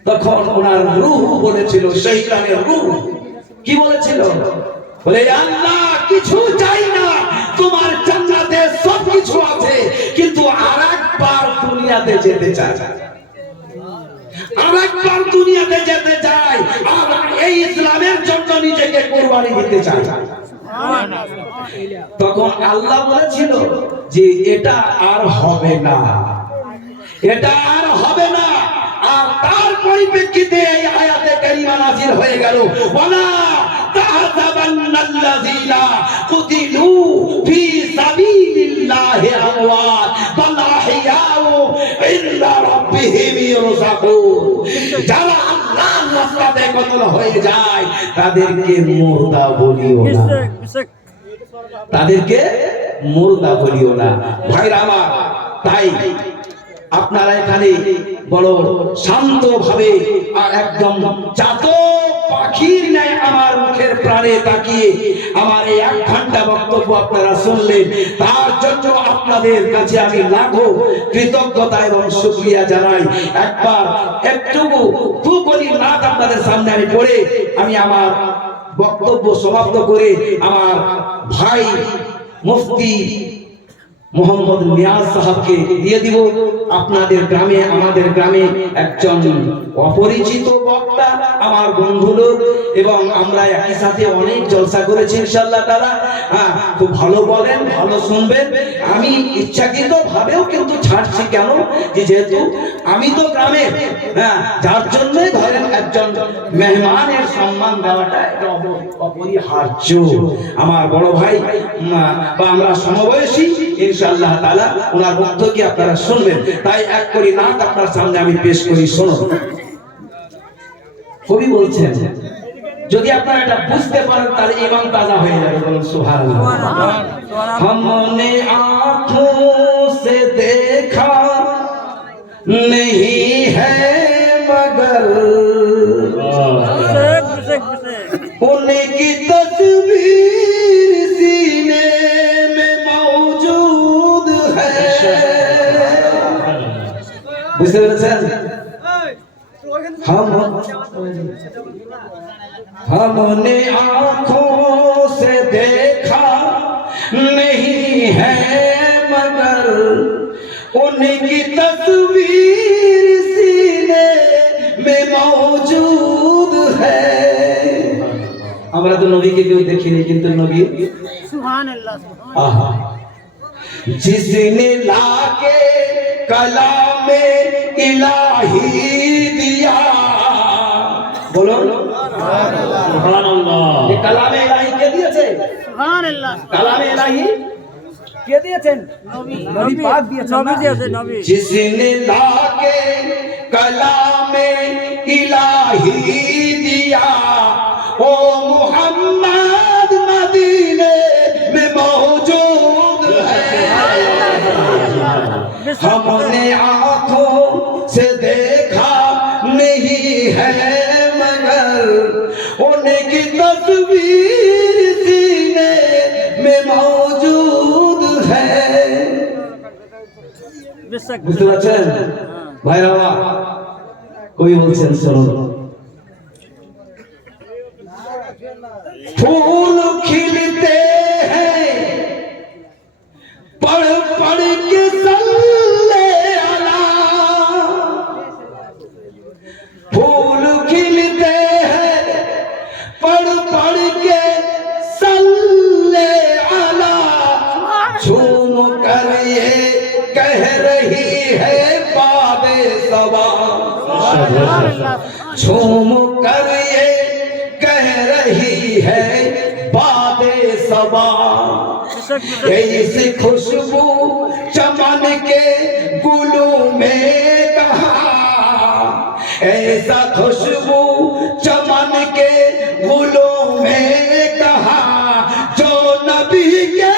তখন ওনার রূহ বলেছিল, শয়তানের রূহ কি বলেছিল? বলে, আল্লাহ, কিছু চাই না, তোমার জান্নাতে সব কিছু আছে, কিন্তু আরেকবার দুনিয়াতে যেতে চাই, আরেকবার দুনিয়াতে যেতে চাই, আর এই ইসলামের জন্য নিজেকে কুরবানি দিতে চাই। তখন আল্লাহ বলেছিল যে এটা আর হবে না, এটা আর হবে না। আর তার পরিপ্রেক্ষিতে এই আয়াতে কারিমা নাযিল হয়ে গেল, ওয়ালা তাহসাবান্নাল্লাযীনা কুতিলু ফি সাবিলিল্লাহি আমওয়াত বাল আহইয়াউ ইনদা রাব্বিহিম ইরযাকুন। যারা আল্লাহর রাস্তাতে কতল হয়ে যায় তাদেরকে মুর্দা বলিও না, তাদেরকে মুর্দা বলিও না। ভাইরা আমার, তাই আপনারা এখানে বড় শান্ত ভাবে আর একদম চাতক পাখির ন্যায় আমার মুখের প্রাণে তাকিয়ে আমার এই 1 ঘন্টা বক্তব্য আপনারা শুনলেন, তার জন্য আপনাদের কাছে আমি লাখো কৃতজ্ঞতা এবং শুকরিয়া জানাই। একবার একটুকু দুকলি নাত আপনাদের সামনে আমি পড়ে আমি আমার বক্তব্য সমাপ্ত করে আমার ভাই মুফতি মোহাম্মদ নিয়াজ সাহেবকে দিয়ে দিব। আপনাদের গ্রামে, আমাদের গ্রামে একজন অপরিচিত বক্তা, আমার বন্ধু লোক, এবং আমরা একই সাথে অনেক জলসা করেছি ইনশাআল্লাহ তাআলা। হ্যাঁ, খুব ভালো বলেন, ভালো শুনবেন। আমি ইচ্ছাকৃত ভাবেও কিন্তু ছাড়ছি, কেন যে যেহেতু আমি তো গ্রামে, হ্যাঁ, যার জন্য ধরেন একজন মেহমানের সম্মান দেওয়াটা এটা অপরিহার্য। আমার বড় ভাই বা আমরা সমবয়সী, ইনশাআল্লাহ তাআলা ওনার বক্তব্য আপনারা শুনবেন। তাই এক করি নাত আপনার সামনে আমি পেশ করি, শুনুন। কবি বলছেন, যদি আপনারা এটা বুঝতে পারেন তাহলে ঈমান তাজা হয়ে যাবে। বলুন সুবহানাল্লাহ। हमने आँखों से देखा नहीं है मगर उनकी तस्वीर सीने में मौजूद है। বুঝতে পেরেছেন? हमने आँखों से देखा नहीं है मगर उनकी तस्वीर सीने আমরা তো নবীকে কেউ দেখিনি, কিন্তু নবী সুবহানাল্লাহ आहा जिसने लाके कलामे इलाही दिया, बोलो সুবহানাল্লাহ। ये कलामे इलाही কে দিয়েছে? সুবহানাল্লাহ कलामे इलाही কে দিয়েছেন? নবী পাক দিয়েছেন। নবী দিয়েছে নবী। जिसने लाके कलामे इलाही दिया ओ मोहम्मद मदीने में मौजूद है। हमने आंखों से देखा नहीं है मगर उनकी तस्वीर सीने में मौजूद है। বিশ্বাস বুঝতে পারছেন ভাইরা? কই বলছেন শুনুন। फूल खिलते हैं पढ़ पढ़ के सल्ले अला, फूल खिलते हैं पढ़ पढ़ के सल्ले अला, झूम कर ये कह रही है बादे सबा, झूम कर ये कह रही है बादे सबा। ऐसी खुशबू चमन के गुलों में कहा, ऐसा खुशबू चमन के गुलों में कहा, जो नबी के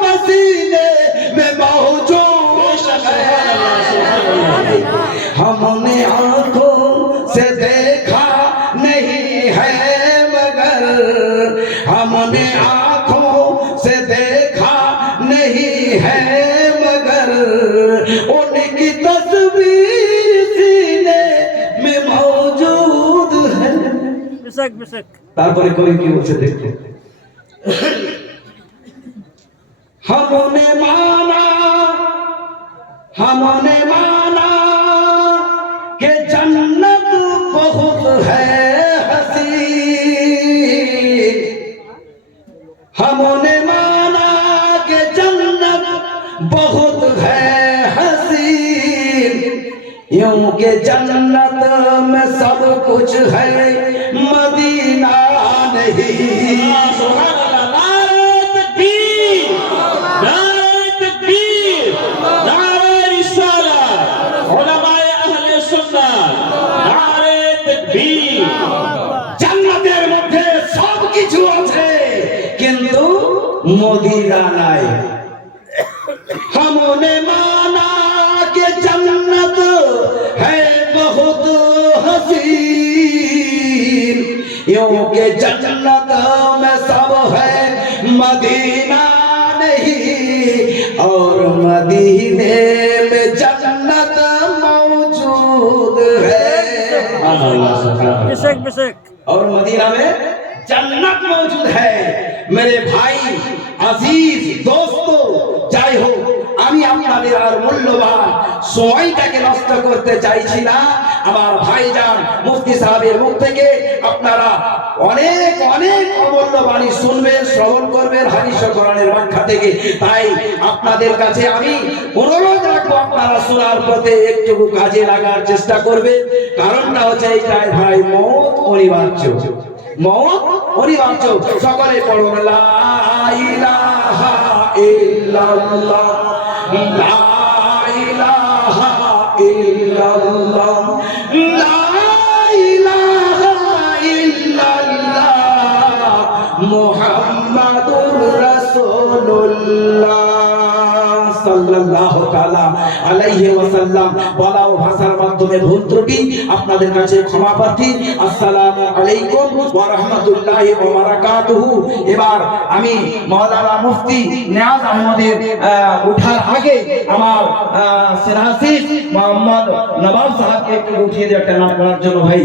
पसीने में मौजूद है। हमने आंखों से देखा नहीं है मगर, हमने आंखों से देखा नहीं है मगर, उनकी तस्वीर सीने में मौजूद है। বিশ্বাস বিশ্বাস তারপরে কবি কি বলছে দেখো। हमने माना कि जन्नत बहुत है हसी, हमने माना कि जन्नत बहुत है हसी, यूं के जन्नत में सब कुछ है मदीना नहीं। জান্নাতের মধ্যে সব কিছু আছে কিন্তু মদিনা নাই। हमने माना कि जन्नत है बहुत हसीन, यूं के जन्नत में सब है मदीना नहीं, और मदीने में जन्नत मौजूद है। বিশ্বাস বিশ্বাস और मदीना में जन्नत मौजूद है। मेरे भाई अजीज दोस्तों, যাই হোক আমি আপনাদের আর মূল্যবান সময়টাকে নষ্ট করতে চাইছি না। আমার ভাইজান মুফতি সাহেবের মুখ থেকে আপনারা অনেক অনেক অমূল্য বাণী শুনবেন, শ্রবণ করবেন হাদিস ও কোরআনের ব্যাখ্যা থেকে। তাই আপনাদের কাছে আমি অনুরোধ রাখবো, আপনারা শোনার পথে একটু কাজে লাগার চেষ্টা করবেন। কারণটা হচ্ছে এইটাই ভাই, মওত অনিবার্য, মওত অনিবার্য। সকলে পড়ুন লা ইলাহা ইল্লাল্লাহ, লা ইলাহা ইল্লাল্লাহ, লা ইলাহা ইল্লাল্লাহ, মুহাম্মাদুর রাসূলুল্লাহ সাল্লাল্লাহু তাআলা আলাইহি ওয়াসাল্লাম। বলা ও ভাষার মাধ্যমে ভুল ত্রুটি আপনাদের কাছে ক্ষমা প্রার্থী। আসসালামু আলাইকুম ওয়া রাহমাতুল্লাহি ওয়া বারাকাতুহু। এবার আমি মাওলানা মুফতি নিয়াজ আহমদের ওঠার আগে আমার সেনাসিস মোহাম্মদ নবাব সাহেবকে একটু উঠিয়ে দিয়ে একটা নাম করার জন্য ভাই